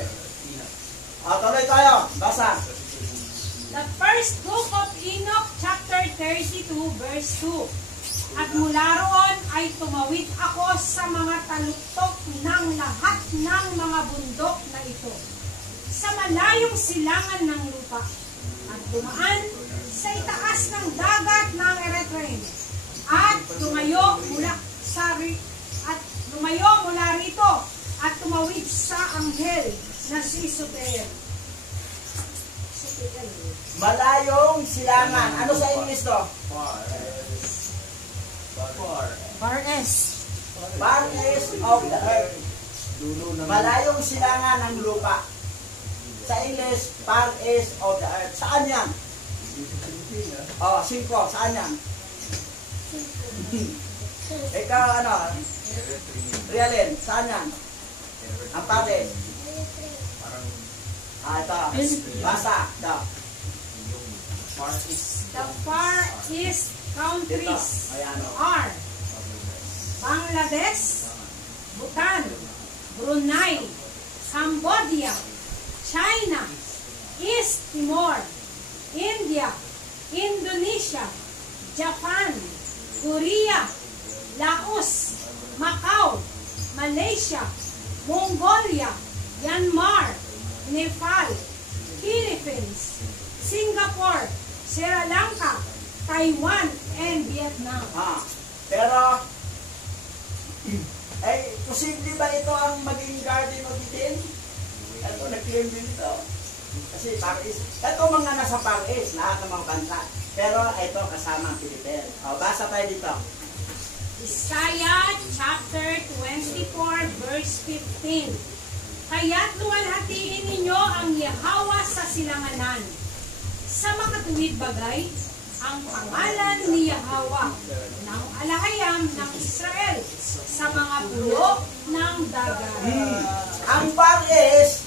Tuloy tayo. Basa. The first book of Enoch, chapter 32, verse 2. At mula roon ay tumawid ako sa mga taluktok ng lahat ng mga bundok na ito, sa malayong silangan ng lupa, at dumaan sa itaas ng dagat ng Erythraean, at lumayo mula rito, at tumawid sa anghel na si Soter. Malayong silangan. Ano sa English to? Far east. Far east of the earth. Malayong silangan ng lupa. Sa English, far east of the earth. Saan yan? 5. Saan yan? Ikaw, ano? Realin, saan yan? Ang pare. Ito. Basa. Ito. The Far East countries are Bangladesh, Bhutan, Brunei, Cambodia, China, East Timor, India, Indonesia, Japan, Korea, Laos, Macau, Malaysia, Mongolia, Myanmar, Nepal, Philippines, Singapore, Sri Lanka, Taiwan, and Vietnam. Pero, posible ba ito ang maging Garden of Eden? Ito, nag-claim din ito. Kasi Paris, ito mga nasa Paris, lahat ng mga bansa. Pero ito kasama ang Pilipinas. Basa tayo dito. Isaiah chapter 24 verse 15. Kaya't luwalhatiin ninyo ang Yahwa sa silanganan. Sa makatuwid bagay, ang pangalan ni Yahweh ng alahayam ng Israel sa mga pulo ng dagat. Ang Pares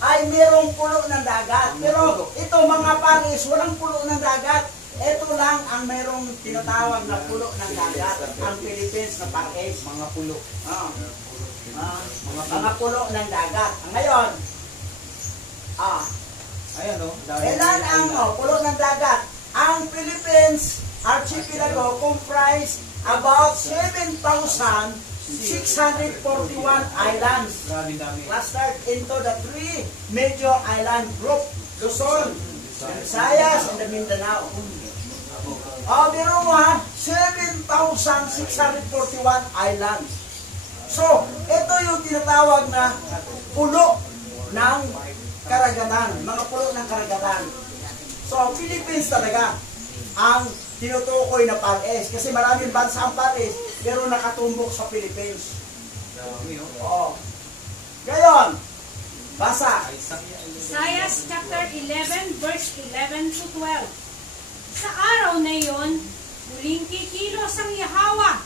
ay merong pulo ng dagat. Pero ito mga Pares, walang pulo ng dagat. Ito lang ang merong tinatawag na pulo ng dagat. Ang Philippines na Pares. Mga pulo. Mga pulo ng dagat. Ngayon, Ayan o. ilan ang pulo ng dagat? Ang Philippines archipelago comprise about 7,641 islands Grabe dami. clustered into the three major island group, Luzon, Visayas, and the Mindanao. Biro mo ha, 7,641 islands. So, ito yung tinatawag na pulo ng karagatan, mga pulo ng karagatan. So, Philippines talaga ang tinutukoy na Pares. Kasi maraming bansa ang Pares, pero nakatumbok sa Philippines. Oo. Gayon, basa. Isaiah chapter 11 verse 11 to 12. Sa araw na iyon, muling kikilos ang Yahweh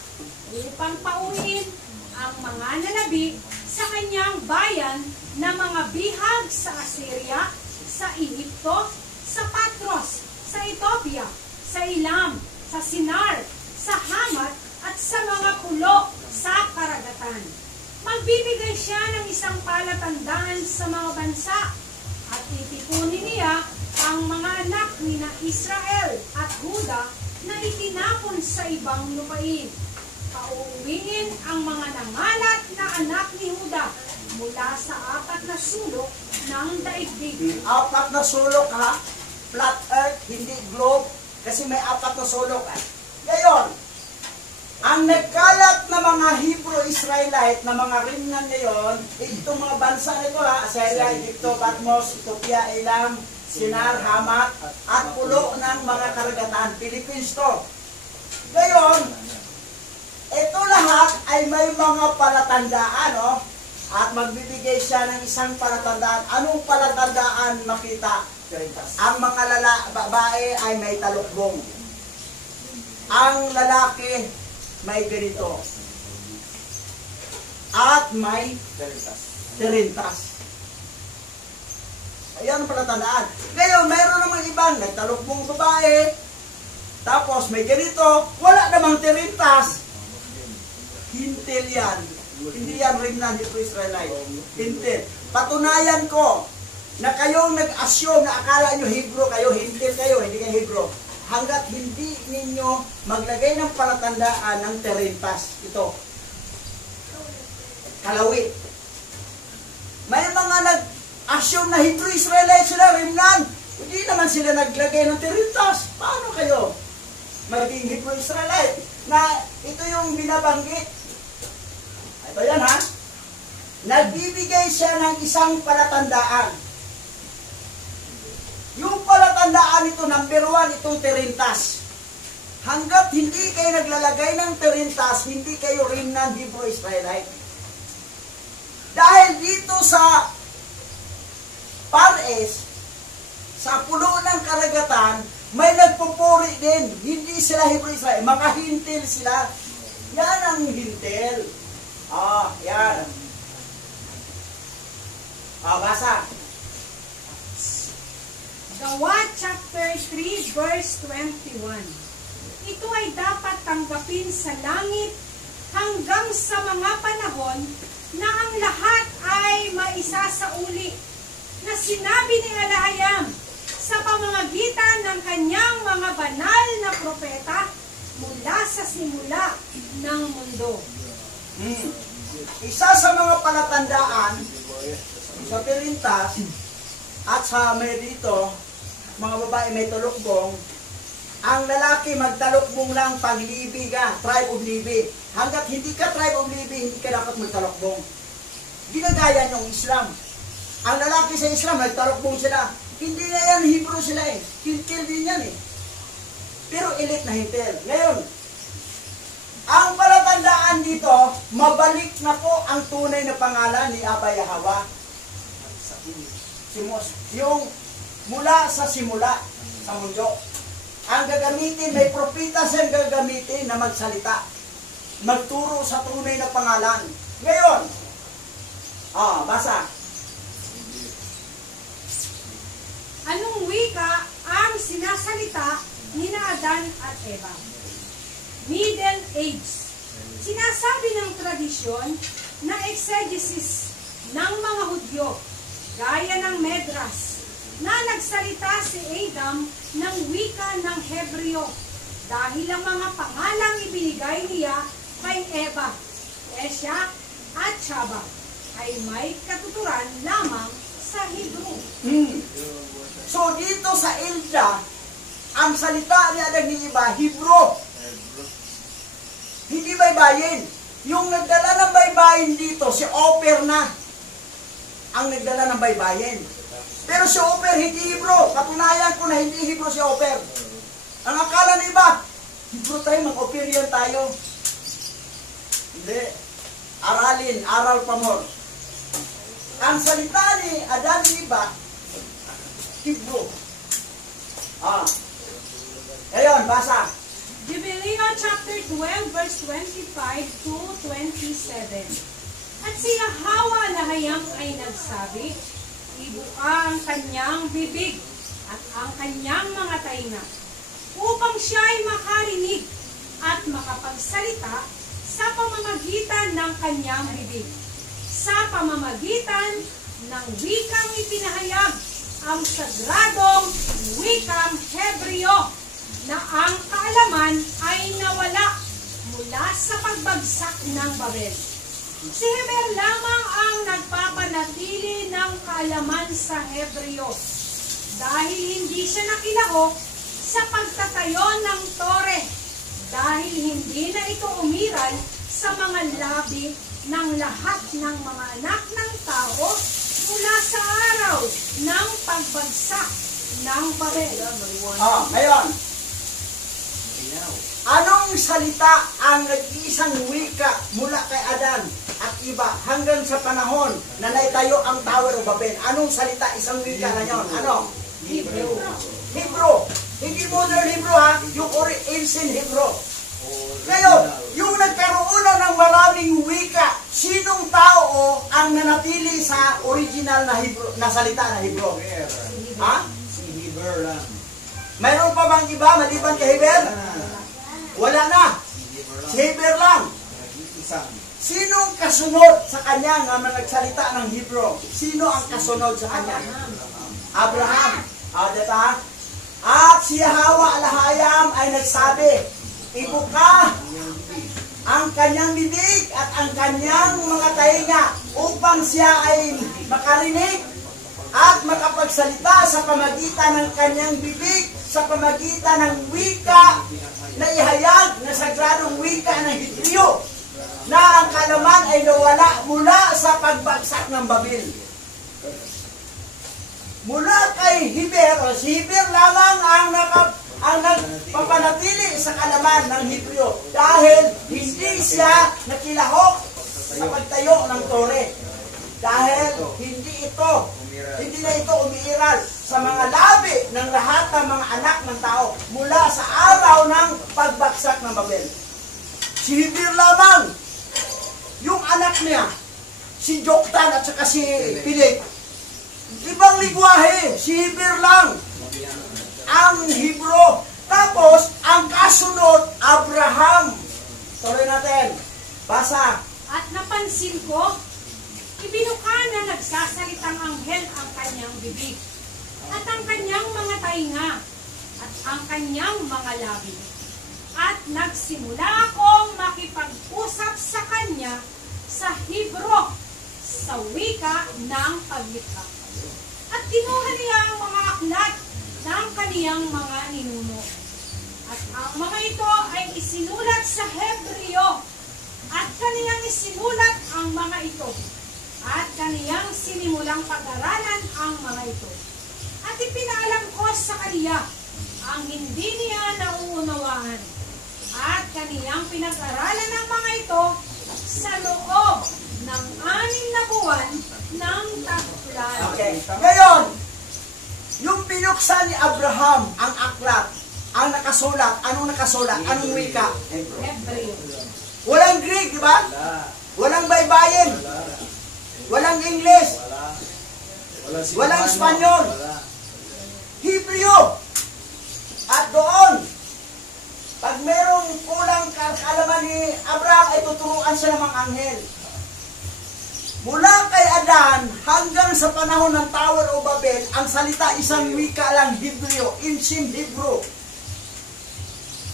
upang pauwiin ang mga nalabi sa kanyang bayan na mga bihag sa Assyria, sa Ehipto, sa Patros, sa Ethiopia, sa Elam, sa Sinar, sa Hamat, at sa mga pulo sa karagatan. Magbibigay siya ng isang palatandaan sa mga bansa at titipunin niya ang mga anak ni na Israel at Huda na itinapon sa ibang lupain. Pauuwiin ang mga nangalat na anak ni Huda mula sa apat na sulok ng daigdig. Apat na sulok ha, flat earth, hindi globe, kasi may apat na sulok. Ngayon, ang nagkalat na mga Hebrew-Israelite na mga rimnan ngayon, itong mga bansa nito ha, Assyria, Egypto, Patmos, Ethiopia, Elam, Sinar, Hamat, at pulo ng mga karagatan, Philippines to. Ngayon, ito lahat ay may mga palatandaan, no? At magbibigay siya ng isang palatandaan. Anong palatandaan makita? Ang mga babae ay may talukbong. Ang lalaki may ganito. At may tirintas. Ayan ang palatandaan. Ngayon, mayroon namang ibang nagtalukbong babae. Tapos may ganito. Wala namang tirintas. Hintil yan. Hindi yan rimnan dito Israelite. Hintil. Patunayan ko na kayong nag-assume na akala nyo Hebrew kayo, hintil kayo, hindi kayo Hebrew. Hanggat hindi ninyo maglagay ng palatandaan ng tirintas. Ito. Kalawi. May mga nag-assume na Hebrew Israelite sila, rimnan. Hindi naman sila naglagay ng tirintas. Paano kayo maging Hebrew Israelite? Na ito yung binabanggit. Ito yan ha. Nagbibigay siya ng isang palatandaan. Yung palatandaan ito, number 1, itong tirintas. Hanggat hindi kayo naglalagay ng tirintas, hindi kayo rimnan Hebrew Israelite. Dahil dito sa Pares, sa pulo ng karagatan, may nagpupuri din. Hindi sila Hebrew Israelite, mga hintil sila. Yan ang hintil. Yan. Basa. Gawa chapter 3 verse 21. Ito ay dapat tanggapin sa langit hanggang sa mga panahon na ang lahat ay maisasauli na sinabi ni Alahayam sa pamamagitan ng kanyang mga banal na propeta mula sa simula ng mundo. Isa sa mga palatandaan sa tirintas at sa may dito, mga babae may tulukbong, ang lalaki magtalukbong lang pag Libi ka, tribe of Libi. Hanggat hindi ka tribe of Libi, hindi ka dapat magtalukbong. Ginagaya niyong Islam. Ang lalaki sa Islam, nagtalukbong sila. Hindi na yan, Hebrew sila eh. Hintil din yan eh. Pero elite na hintil. Ngayon, ang palatandaan dito, mabalik na po ang tunay na pangalan ni Abba Yahweh. Yung mula sa simula sa mundo. ang gagamitin, may propita siyang gagamitin na magsalita. Magturo sa tunay na pangalan. Ngayon, basa. Anong wika ang sinasalita ni Adan at Eva? Middle Age. Sinasabi ng tradisyon na exegesis ng mga Hudyo, gaya ng Medras, na nagsalita si Adam ng wika ng Hebreo dahil ang mga pangalang ibinigay niya kay Eva, Esya at Shaba ay may katuturan lamang sa Hebrew. So dito sa Ilda, ang salita ni Adan ni Eva, Hebrew. Hindi baybayin. Yung nagdala ng baybayin dito, si Oper na ang nagdala ng baybayin. Pero si Oper hindi Hebrew. Katunayan ko na hindi Hebrew si Oper. Ang akala ng iba, Hebrew tayo, mag-Operian tayo. Hindi. Aralin, aral pa more. Ang salita ni Adan ni Eva, Hebrew. Ngayon, basa. Jubileo chapter 12 verse 25 to 27. At si Yahweh Lahayam ay nagsabi, ibuka ang kanyang bibig at ang kanyang mga tainga, upang siya ay makarinig at makapagsalita sa pamamagitan ng kanyang bibig, sa pamamagitan ng wikang ipinahayag, ang sagradong wikang Hebreo, na ang kaalaman ay nawala mula sa pagbagsak ng Babel. Si Heber lamang ang nagpapanatili ng kaalaman sa Hebreo dahil hindi siya nakilahok sa pagtatayo ng tore, dahil hindi na ito umiral sa mga labi ng lahat ng mga anak ng tao mula sa araw ng pagbagsak ng Babel. Ngayon, anong salita ang nag-iisang wika mula kay Adan at Eva hanggang sa panahon na naitayo ang Tower of Babel? Anong salita, isang wika na yun? Ano? Hebrew. Hebrew. Hindi modern Hebrew ha, yung ancient Hebrew. Ngayon, yung nagkaroon na ng maraming wika, sinong tao ang nanatili sa original na Hebrew, na salita na Hebrew? Ha? Si Heber lang. Mayroon pa bang iba maliban kay Heber? Wala na. Si Heber lang. Sinong kasunod sa kanya nga nagsalita ng Hebrew? Sino ang kasunod sa kanya? Abraham. Diba? At si Yahweh Lahayam ay nagsabi, ibuka ang kanyang bibig at ang kanyang mga tainga upang siya ay makarinig at makapagsalita sa pamagitan ng kanyang bibig, sa pamagitan ng wika na ihayag na sagradong wika ng Hebreo, na ang kaalaman ay nawala mula sa pagbagsak ng Babel. Mula kay Heber, si Heber lamang ang nagpapanatili sa kaalaman ng Hebreo dahil hindi siya nakilahok sa pagtayo ng tore. Dahil hindi na ito umiiral sa mga labi ng lahat ng mga anak ng tao mula sa araw ng pagbagsak ng Babel. Si Heber lamang, yung anak niya, si Joktan at saka si Pilik, ibang lingwahe, si Heber lang ang Hebrew. Tapos, ang kasunod, Abraham. Tuloy natin. Basa. At napansin ko, ibinuka na nagsasalitang anghel ang kanyang bibig, at ang kanyang mga tainga, at ang kanyang mga labi. At nagsimula akong makipag-usap sa kanya sa Hebrew, sa wika ng paglikha. At kinuha niya ang mga aklat ng kaniyang mga ninuno. At ang mga ito ay isinulat sa Hebreo, at kaniyang isinulat ang mga ito, at kaniyang sinimulang pag-aralan ang mga ito. At ipinaalam ko sa kaniya ang hindi niya nauunawaan, at kaniyang pinag-aralan ang mga ito sa loob ng 6 na buwan ng tagpulan. Okay. Ngayon, yung binuksan ni Abraham ang aklat, ang nakasulat. Anong nakasulat? Anong wika? Hebreo. Walang Greek, di ba? Wala. Walang baybayin. Wala. Walang English. Wala. Walang Espanyol. Wala. Hebreo. At doon, pag merong kulang kaalaman ni Abraham, ay tuturuan siya ng mga anghel. Mula kay Adan hanggang sa panahon ng Tower of Babel, ang salita isang wika lang, Hebreo, Ancient Hebrew.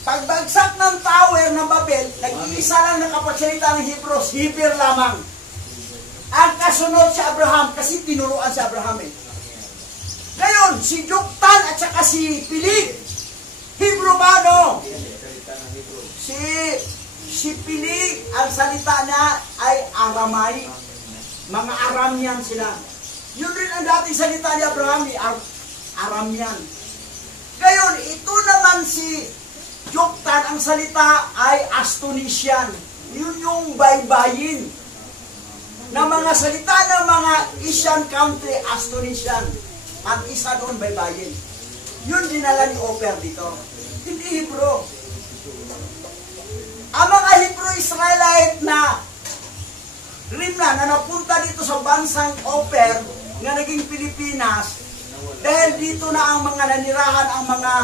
Pagbagsak ng Tower ng Babel, nag-iisa lang nakapagsalita ng Hebrew, Heber lamang. Ang kasunod si Abraham, kasi tinuruan si Abraham eh. Ngayon, si Joktan at saka si Pilig, Hebrew ba no? Si Pilig, ang salita niya ay Aramay. Mga Aramian sila. Yun rin ang dating salita ni Abraham, Aramian. Ngayon, ito naman si Joktan, ang salita ay Astonesian. Yun yung baybayin. Na mga salita ng mga Asian country, Astonesian. At isa doon baybayin. Yun dinala ni Oper dito. Hindi Hebrew. Ang mga Hebrew Israelite na rimna na napunta dito sa bansang Oper nga naging Pilipinas, dahil dito na ang mga nanirahan ang mga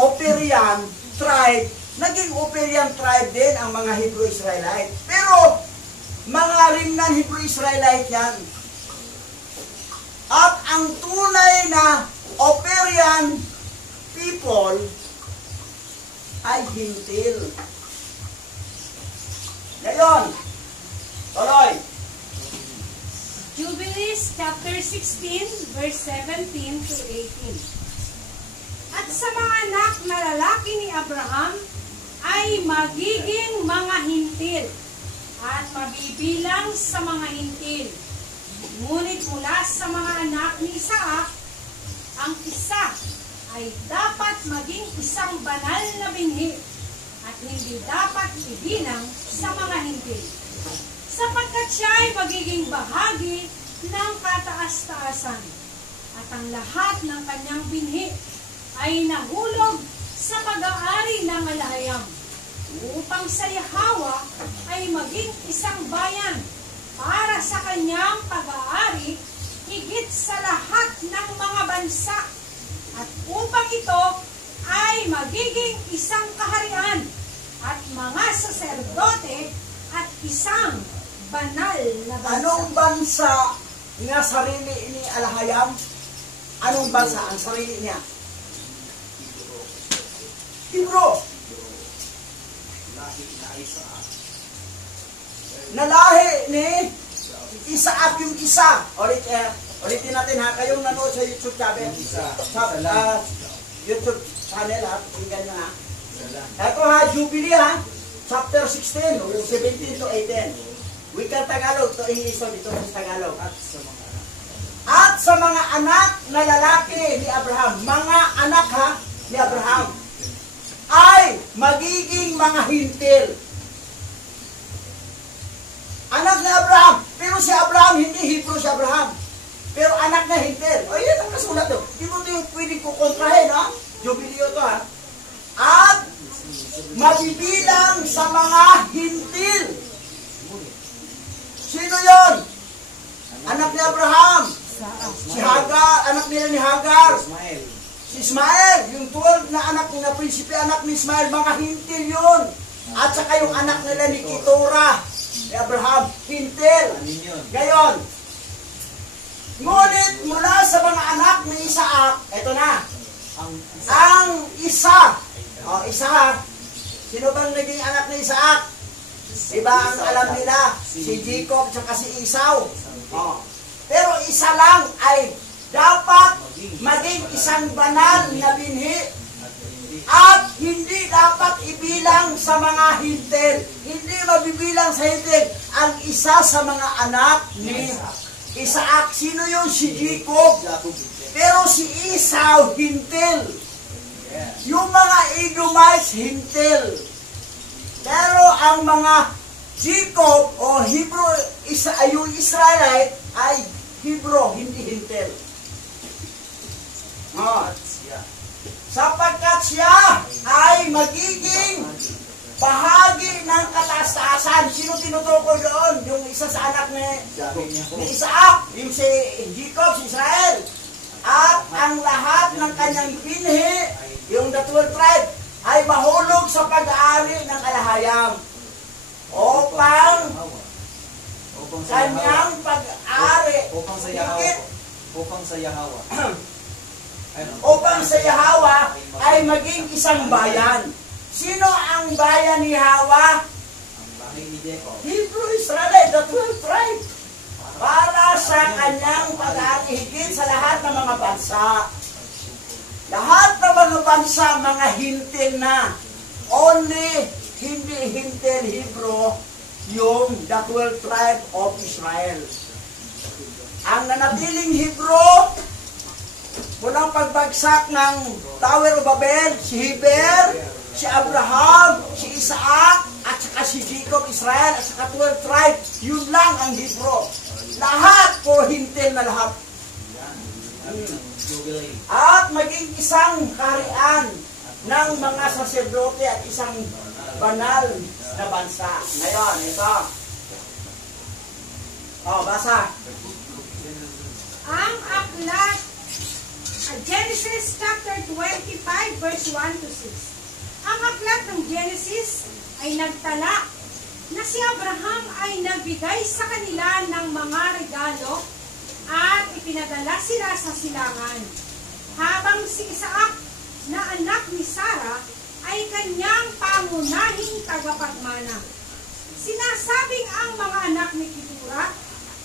Operian tribe, naging Operian tribe din ang mga Hebrew Israelite. Pero mga rimnan Hebrew Israelite yan. At ang tunay na Operian people ay hintil. Ngayon, tuloy. Jubilees chapter 16, verse 17 to 18. At sa mga anak na lalaki ni Abraham ay magiging mga hintil at mabibilang sa mga hintil. Ngunit mula sa mga anak ni Isaac, ang isa ay dapat maging isang banal na binhi at hindi dapat ibilang sa mga hintil, sapagkat siya ay magiging bahagi ng kataas-taasan at ang lahat ng kanyang binhi ay nahulog sa pag-aari ng alahayam upang sa Yahawa ay maging isang bayan para sa kanyang pag-aari higit sa lahat ng mga bansa at upang ito ay magiging isang kaharian at mga saserdote at isang banal na bansa. Anong bansa nga sarili ni Alahayam? Anong bansa ang sarili niya? Hebrew. Nalahi ni Isaac yung isa. Ulitin natin ha, kayong nanood sa YouTube channel. YouTube channel ha, pakinggan nyo ha. Ito ha, Jubilee ha, chapter 16, 17 to 18. Wikang Tagalog, to English to, dito sa Tagalog. At sa mga anak na lalaki ni Abraham, mga anak ha, ni Abraham, ay magiging mga hintil. Anak ni Abraham, pero si Abraham, hindi Hebrew si Abraham. Pero anak na hintil. O yan ang kasulat to. Di mo ito yung pwedeng kukontrahin ha. Jubileo to ha. At mabibilang sa mga hintil. Sino yon? Anak ni Abraham. Si Hagar, anak nila ni Hagar. Si Ismael, yung 12 na anak na prinsipe, anak ni Ismael, mga hintil yun. At saka yung anak nila ni Keturah, ni Abraham, hintil. Gayon. Ngunit mula sa mga anak ni Isaac, eto na, ang isa, isa ha, sino bang naging anak ni Isaac? Diba ang alam nila, si Jacob at si Esau. Pero isa lang ay dapat maging isang banal na binhi at hindi dapat ibilang sa mga hintil. Hindi mabibilang sa hintil ang isa sa mga anak ni Isaac. Sino yun? Si Jacob. Pero si Esau, hintil. Yung mga Edomites, hintil. Pero ang mga Jacob o Hebrew, yung Israelite ay Hebrew, hindi hintil. sapagkat siya ay magiging bahagi ng kataastasan. Sino tinutukoy doon? Yung isa sa anak ni Isaac, yung si Jacob, si Israel. At ang lahat ng kanyang binhi, yung the 12 tribe, ay mahulog sa pag-aari ng kalahayam. Upang kanyang pag-aari, upang sa Yahweh, upang sa Yahweh, upang sa Yahweh ay maging isang bayan. Sino ang bayan ni Yahweh? ang bahay ni Jacob. Hebrew Israel, the 12 tribe. Para sa kanyang pag-aari higit sa lahat ng mga bansa. Lahat ng mga bansa, mga hintil na. Only, hindi hintil Hebrew, yung the 12 tribe of Israel. Ang nanatiling Hebrew, munang pagbagsak ng Tower of Babel, si Heber, si Abraham, si Isaac, at saka si Jacob, Israel, at saka 12 tribe, yun lang ang Hebrew. Lahat po hintil na lahat. At maging isang kaharian ng mga saserdote at isang banal na bansa. Ngayon, ito. Basa. Ang aklat, Genesis chapter 25 verse 1 to 6. Ang aklat ng Genesis ay nagtala na si Abraham ay nagbigay sa kanila ng mga regalo at ipinadala sila sa silangan. Habang si Isaac na anak ni Sarah ay kanyang pangunahing tagapagmana. Sinasabing ang mga anak ni Keturah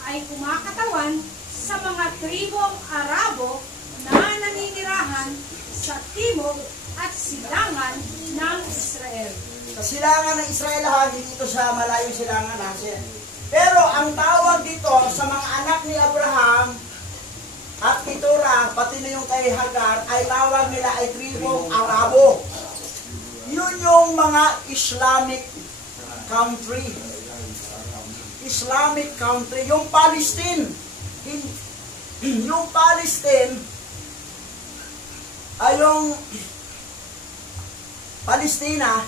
ay kumakatawan sa mga tribong Arabo na naninirahan sa timog at silangan ng Israel. Sa silangan ng Israel, hindi ito sa malayong silangan. Pero ang tawag dito sa mga anak ni Abraham at Keturah, pati na yung kay Hagar, ay tawag nila ay tribong Arabo. Yun yung mga Islamic country. Islamic country. Yung Palestine. Yung Palestine ay yung Palestina,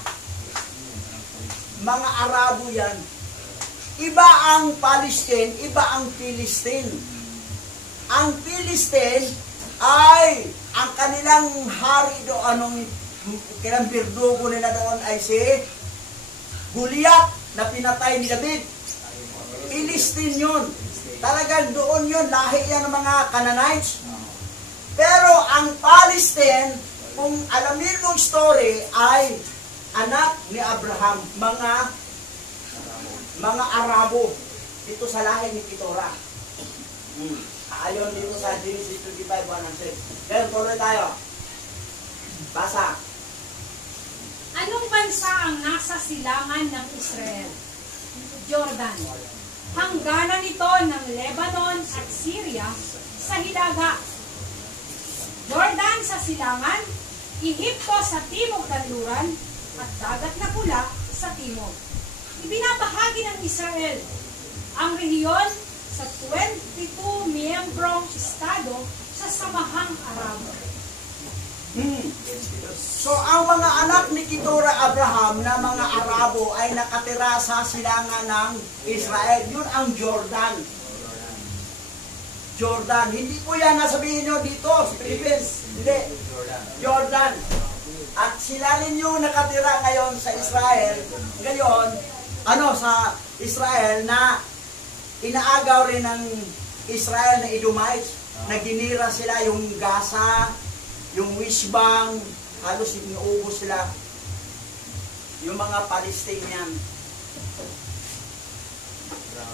mga Arabo yan. Iba ang Palestine, iba ang Philistine. Ang Philistine ay ang kanilang hari doon, anong kailang birdugo nila doon ay si Goliath na pinatay ni David. Philistine yun. Talagang doon yun, lahi yan ng mga Canaanites. Pero ang Palestine, kung alamin mong story, ay anak ni Abraham, mga Arabo dito sa lahi ni Keturah. Ayon dito sa Genesis 25, 1-6. Ngayon, tuloy tayo. Basa. Anong bansa ang nasa silangan ng Israel? Jordan. Hangganan nito ng Lebanon at Syria sa hilaga. Jordan sa silangan, Ehipto sa timog kanluran, at dagat na pula sa timog. Ibinabahagi ng Israel ang rehiyon sa 22 miyembrong estado sa Samahang Arabo. So, ang mga anak ni Keturah Abraham na mga Arabo ay nakatira sa silangan ng Israel. Yun ang Jordan. Jordan. Hindi po yan nasabihin nyo dito, sa Philippines. Hindi. Jordan. At sila rin yung nakatira ngayon sa Israel. Ngayon, sa Israel na inaagaw rin ng Israel na Edomites. Naginira sila yung Gaza, yung Wishbang, halos inuubos sila. Yung mga Palestinian.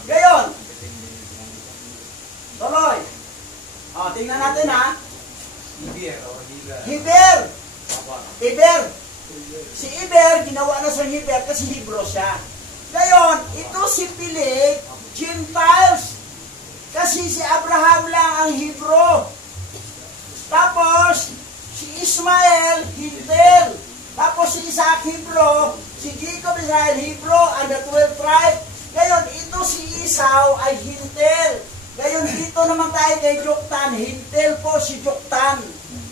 Ngayon, tuloy. Tingnan natin Heber. Heber. Si Heber, ginawa na sa Heber kasi Hebrew siya. Ngayon, ito si Pilig, Gentiles. Kasi si Abraham lang ang Hebrew. Tapos, si Ismael, Hintil. Tapos si Isaac, Hebrew. Si Jacob, Israel, Hebrew, and the 12 tribe. Ngayon, ito si Esau ay Hintil. Ngayon, dito naman tayo kay Joktan. Hintil po si Joktan.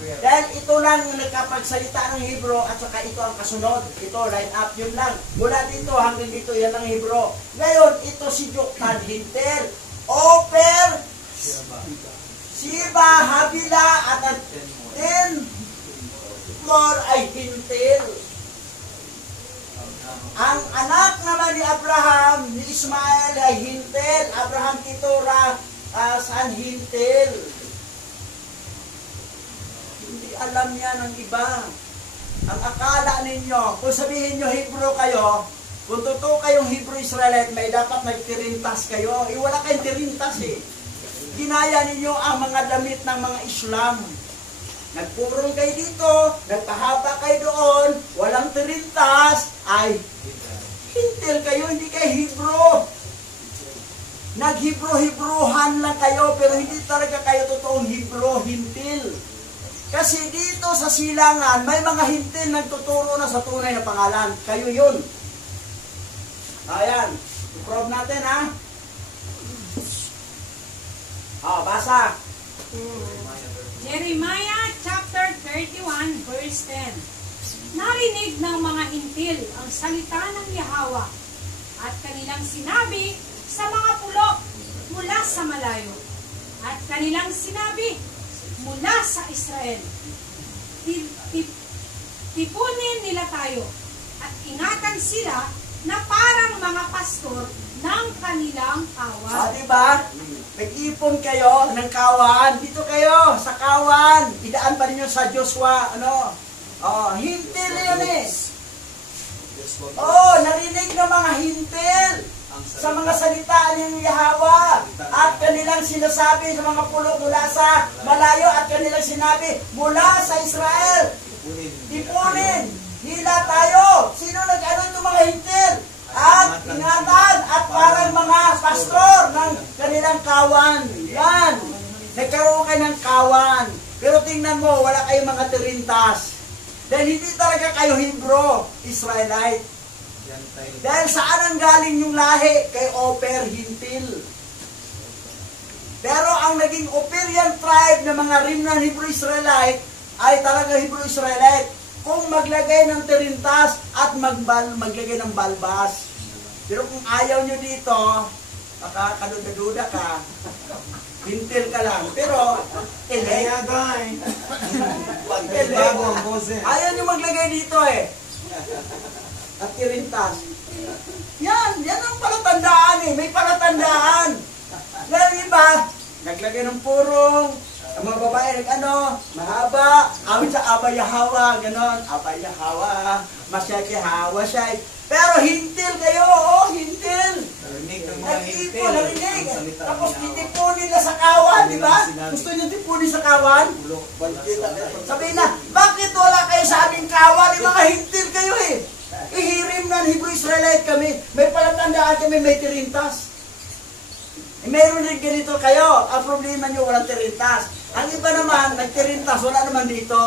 Dahil ito lang nagkapagsalita ng Hebro at saka ito ang kasunod. Ito, line up, yun lang. Mula dito hanggang dito, yan ang Hebro. Ngayon, ito si Joktan, Hintel, Oper, Siba, Habila, at ang 10 more ay Hintel. Ang anak naman ni Abraham, ni Ismael ay Hintel. Abraham Keturah, saan Hintel? Hindi alam yan ng iba. Ang akala ninyo, kung sabihin nyo Hebrew kayo, kung totoo kayong Hebrew Israelite, may dapat nagtirintas kayo. Wala kayong tirintas eh. Ginaya ninyo ang mga damit ng mga Islam. Nagpurong kayo dito, nagpahaba kayo doon, walang tirintas, ay Hintil kayo, hindi kayo Hebrew. Nag-Hebrew-Hebruhan lang kayo, pero hindi talaga kayo totoong Hebrew, Hintil. Kasi dito sa silangan, may mga Hintil nagtuturo na sa tunay na pangalan. Kayo yun. Ayan. I-prove natin, ha? Basa. Jeremiah chapter 31 verse 10. Narinig ng mga Hintil ang salita ng Yahweh at kanilang sinabi sa mga pulo mula sa malayo at kanilang sinabi mula sa Israel. Tipunin nila tayo at ingatan sila na parang mga pastor ng kanilang kawan. Diba? Nag-ipon kayo ng kawan. Dito kayo sa kawan. Idaan pa ninyo sa Joshua. Hintil yun eh. Narinig ng mga hintil sa mga salita ng Yahweh at kanilang sinasabi sa mga pulo mula sa malayo at kanilang sinabi mula sa Israel. Ipunin nila tayo. Sino nag-ano itong mga hintil? At ingatan at parang mga pastor ng kanilang kawan. Yan. Nagkaroon kayo ng kawan. Pero tingnan mo, wala kayong mga tirintas. Dahil hindi talaga kayo Hebrew, Israelite. Dahil saan ang galing yung lahi? Kay Oper, Hintil. Pero ang naging Operian tribe ng mga Rimnan Hebrew Israelite ay talaga Hebrew Israelite kung maglagay ng tirintas at maglagay ng balbas. Pero kung ayaw nyo dito, makakaduda-duda ka, Hintil ka lang. Pero, ayaw nyo maglagay dito eh. At tirintas. Yan ang palatandaan eh. May palatandaan. Ngayon iba, naglagay ng purong, ang mga babae mahaba, awit sa Aba Yahawa, ganon, Aba Yahawa, Masyad Yahawa siya. Pero hintil kayo, hintil. Nag-ipon, narinig. Tapos titipunin nila sa kawan, di ba? Gusto niyo tipunin sa kawan? Sabihin na, bakit wala kayo sa aming kawan? Mga hintil kayo eh. Ihirim na Hebrew Israelite kami. May palatandaan kami, may tirintas. Meron rin ganito kayo. Ang problema nyo, walang tirintas. Ang iba naman, nagtirintas, wala naman dito.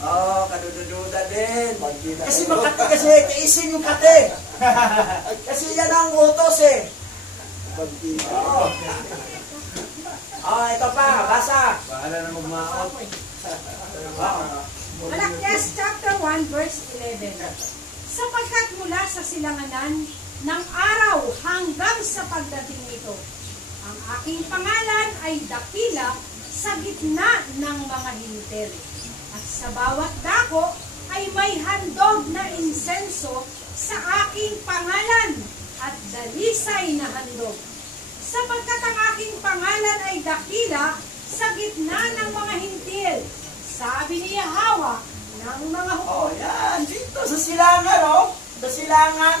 Kadududa din. Kasi makati kasi, kaisin yung kate. Kasi yan ang utos eh. Ito pa, basa. Bahala na magmaot. Malakyas chapter 1 verse 11. Sapagkat mula sa silanganan ng araw hanggang sa pagdating nito, ang aking pangalan ay dakila sa gitna ng mga hintil. At sa bawat dako ay may handog na insenso sa aking pangalan at dalisay na handog. Sapagkat ang aking pangalan ay dakila sa gitna ng mga hintil, sabi ni Yahweh ng mga hukom. Yan, dito sa silangan, sa silangan.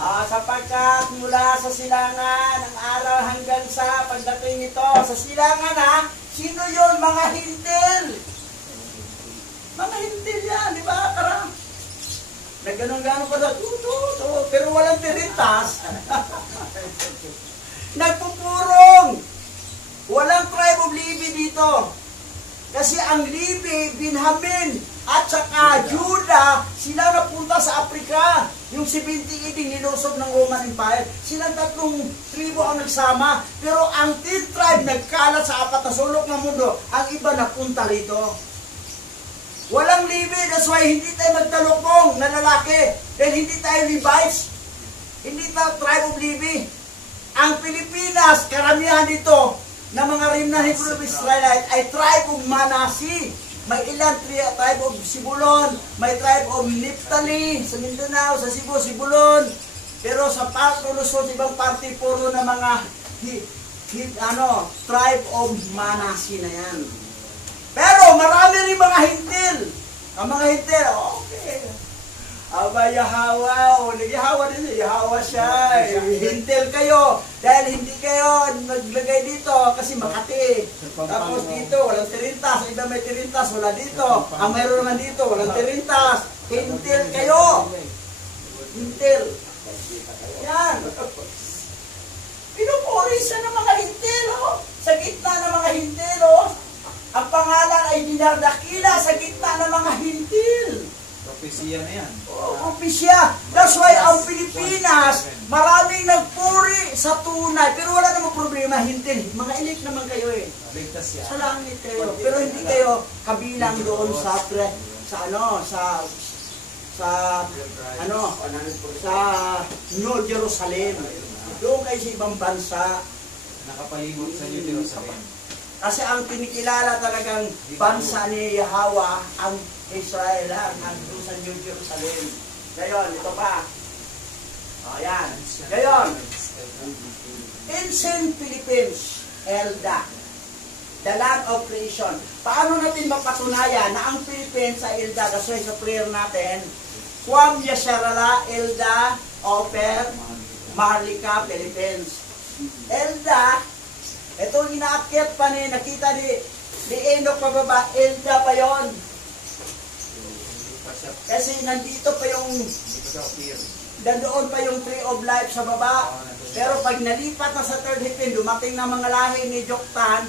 Sapagkat mula sa silangan, ang araw hanggang sa pagdating nito, sa silangan sino yun? Mga hintil. Mga hintil yan, di ba? Nagganong-ganon pa na, pero walang tirintas. Nagpupurong. Walang tribe of Levi dito. Kasi ang Levi, Benjamin, at saka Judah, sila napunta sa Afrika. Yung 70 iding nilusob ng Roman Empire. Silang 3 tribo ang nagsama. Pero ang 10 tribe nagkalat sa 4 na sulok ng mundo. Ang iba napunta rito. Walang Levi, that's why hindi tayo magtalukong na lalaki. Dahil hindi tayo Levites. Hindi tayo tribe of Levi. Ang Pilipinas, karamihan dito, na mga remnant Hebrew Israelite ay tribe of Manasi. May ilan tribe of Sibulon, may tribe of Naphtali, sa Mindanao, sa Cebu, Sibulon. Pero sa parte Luzon, ibang parte puro na mga tribe of Manasi na yan. Pero marami rin mga hintil. Ang mga hintil, okay. Aba, Yahawa, Yahawa din, Yahawa siya. Hintil kayo. Dahil hindi kayo naglagay dito kasi Makati. Tapos dito, walang tirintas. Iba may tirintas, wala dito. Ang mayroon naman dito, walang tirintas. Hintil kayo. Hintil. Yan. Pinupuri siya ng mga hintil, oh. Sa gitna ng mga hintil, oh. Ang pangalan ay dinardakila sa gitna ng mga hintil. Propesya na yan. Oh, propesya. That's why ang Pilipinas, maraming nagpuri sa tunay. Pero wala namang problema, hintil. Mga elite naman kayo eh. Ligtas yan. Sa langit kayo. Pero hindi kayo kabilang doon sa New Jerusalem. Doon kayo sa ibang bansa. Nakapalimot sa New Jerusalem. Kasi ang kinikilala talagang bansa ni Yahweh ang Israel, ang doon sa New Jerusalem. Ngayon, ito pa. Ayan. Ngayon, Ancient Philippines, Elda, the land of creation. Paano natin mapatunayan na ang Philippines sa Elda, kasi sa prayer natin, Kwam Yasharala, Elda, Oper, Marlica, Philippines. Elda, itong inaakyat pa ni, nakita ni Enoch pababa, Elda pa yon. Kasi nandito pa yung, nandoon pa yung tree of life sa baba. Pero pag nalipat na sa third heaven, dumating na mga lahi ni Joktan,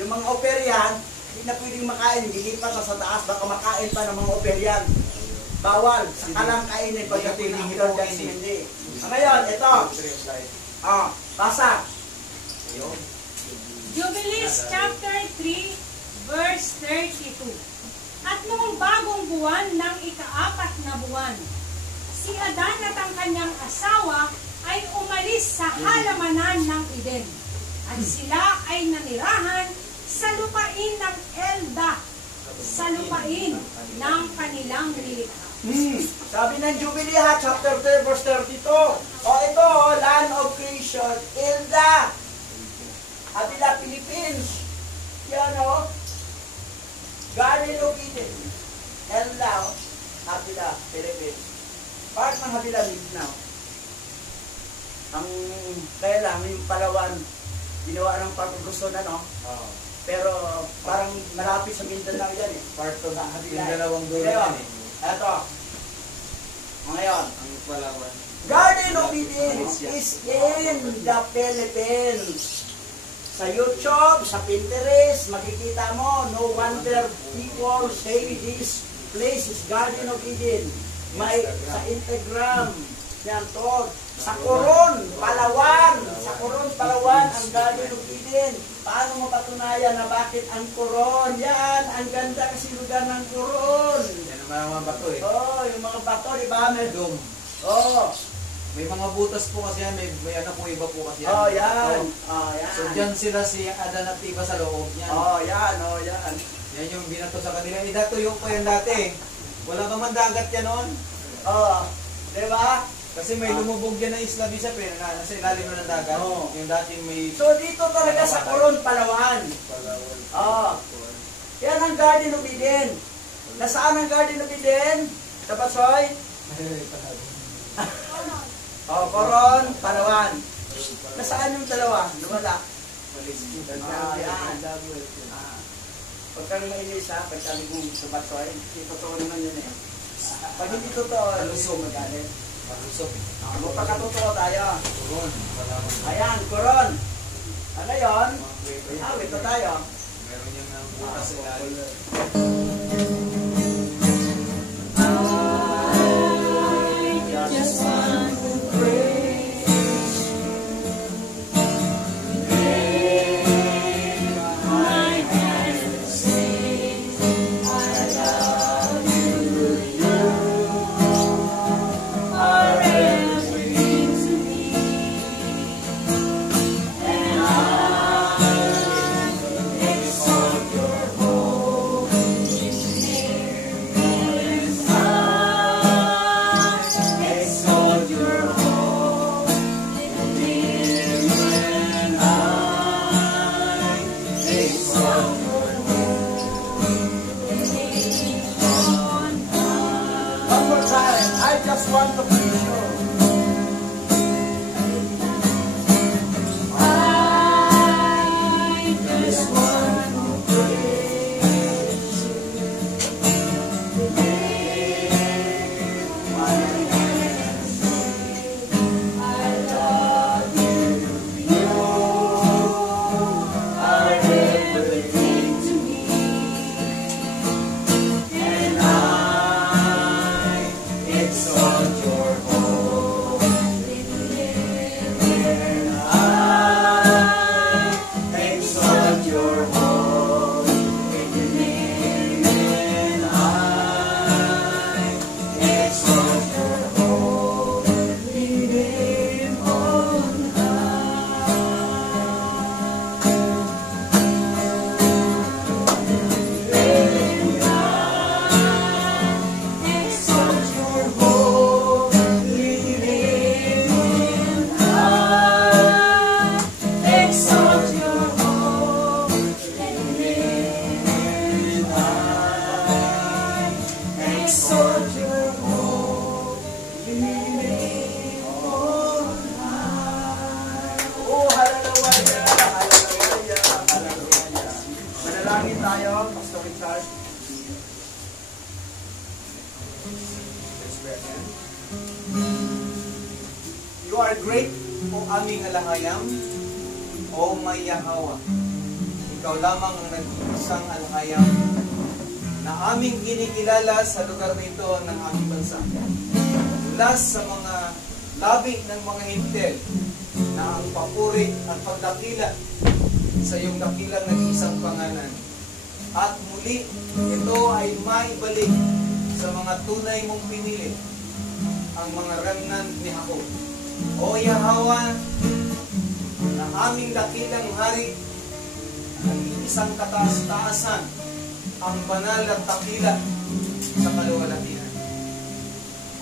yung mga Operian, hindi na pwedeng makain, dilipat na sa taas, baka makain pa ng mga Operian. Bawal, saka lang kainin pagdating ng third judgment day. Ngayon, ito. Basa. Jubilees chapter 3, verse 32. At noong bagong buwan ng ika-4 na buwan, si Adan at ang kanyang asawa ay umalis sa halamanan ng Eden. At sila ay nanirahan sa lupain ng Elda, sa lupain ng kanilang nilikha. Sabi ng Jubilee chapter 3, verse 32. Ito, land of creation, Elda. Habila, Philippines. Yan Garden of Eden. Elda, Habila, Philippines. Part ng Habila, Mindanao. Kaya lang, yung Palawan, ginawa ng pag-gusto na, no? Pero parang malapit sa Mindanao yan eh. Part of Habila. yung dalawang dulo yan eh. Ito. Ngayon. Ang Palawan. Garden of Eden is in the Philippines. Sa YouTube, sa Pinterest, makikita mo, no wonder people say this place is Garden of Eden. May sa Instagram, yan to. Sa Coron, Palawan. Sa Coron, Palawan, ang Garden of Eden. Paano mo patunayan na bakit ang Coron? Yan, ang ganda kasi lugar ng Coron. Yan ang mga bato eh. Yung mga bato, di ba? May dome. May mga butas po kasi yan, may ano po iba po kasi yan. Yan. Yan. So dyan sila si Adan at Eva sa loob niyan. Yan. Yan yung binato sa kanila. Datuyo pa yan dati. Wala pa man dagat yan noon. Di ba? Kasi may lumubog yan na Isla Visa pero nasa ilalim na ng dagat. Yung dating may... So dito talaga sa Coron, Palawan. Yan ang Garden of Eden. Nasaan ang Garden of Eden? Sa Basoy? Coron, Palawan. Nasaan yung dalawa? Nawala. Yan. Pag kami mainis pag kami kung sa Basoy, hindi totoo naman yun eh. Pag hindi totoo, luso magalit. Magpakatotoo tayo. Coron, Palawan. Ayan, Coron. Ano yun? Ito tayo. Meron yung butas sa ilalim. Just want to praise my hands sing, I love just want to please you. I just want to praise you. I love you. You are everything to me. And I exalt your holy name. And I exalt your holy name. And I exalt your holy name on exalt your holy name, and I exalt your holy name, and I exalt your holy name on high. Oh, hallelujah! Hallelujah! Hallelujah! Manalangin tayo, Pastor Richard. You are great, O aming alahayam, O may Yahawa. Ikaw lamang ang nag-iisang alahayam na aming kinikilala sa lugar nito ng aming bansa. Mula sa mga labi ng mga hintel na ang papuri at pagdakila sa iyong dakilang nag-iisang pangalan. At muli, ito ay maibalik sa mga tunay mong pinili, ang mga remnant ni Jacob. O Yahawa, na aming dakilang hari, ang isang kataas-taasan, ang banal at dakila sa kaluwalhatian.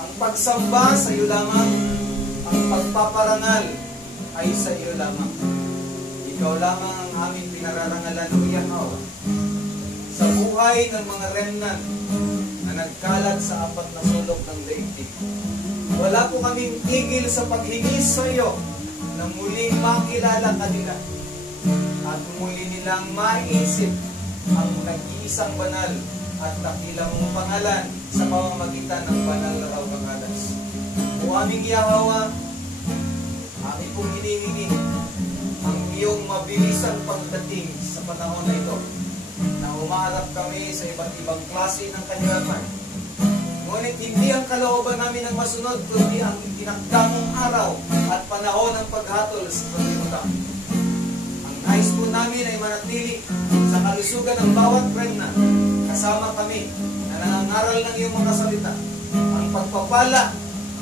Ang pagsamba sa iyo lamang, ang pagpaparangal ay sa iyo lamang. Ikaw lamang ang aming pinararangalan, O Yahawa, sa buhay ng mga remnant na nagkalat sa apat na sulok ng daigdig. Wala po kaming tigil sa paghingi sa iyo na muling makilala kanila at muli nilang maisip ang nag-iisang banal at dakilang mong pangalan sa pamamagitan ng banal na raw pangalas. O aming Yahawa, aming pong hinihingi ang iyong mabilisang pagdating sa panahon na ito, na umaharap kami sa iba't ibang klase ng kahirapan. Ngunit hindi ang kalooban namin ang masunod, kundi ang itinakdamong araw at panahon ng paghatol sa paglimutan. Ang nais po namin ay manatili sa kalusugan ng bawat remnant. Kasama kami na nangangaral ng iyong mga salita. Ang pagpapala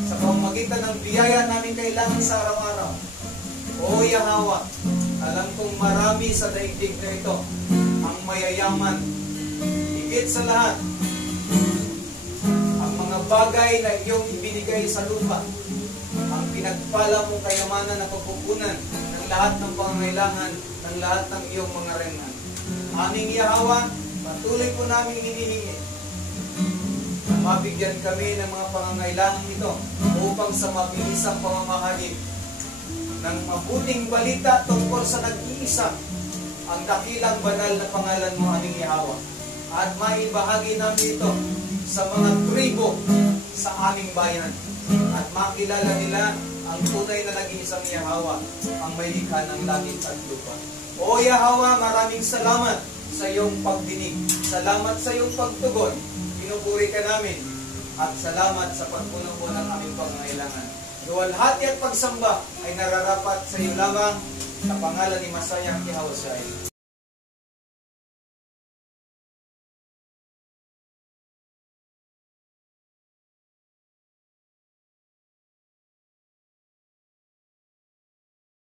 sa pamamagitan ng biyaya namin kailangan sa araw-araw. O Yahawa, alam kong marami sa daigdig na ito ang mayayaman. Higit sa lahat, ang mga bagay na iyong ibinigay sa lupa, ang pinagpala mong kayamanan na pagpupunan ng lahat ng pangangailangan ng lahat ng iyong mga remnant. Aming Yahawa, patuloy po namin hinihingi na mabigyan kami ng mga pangangailangan ito upang sa mabilisang pamamahagi ng mabuting balita tungkol sa nag-iisa ang dakilang banal na pangalan mo, aming Yahawa, at maibahagi namin ito sa mga tribo sa aming bayan at makilala nila ang tunay na nag-iisang Yahawa, ang may likha ng langit at lupa. O Yahawa, maraming salamat sa iyong pagdinig. Salamat sa iyong pagtugon. Pinupuri ka namin at salamat sa pagpuno po ng aming pangangailangan. Luwalhati at pagsamba ay nararapat sa iyo lamang sa pangalan ni Masayang Yahawa.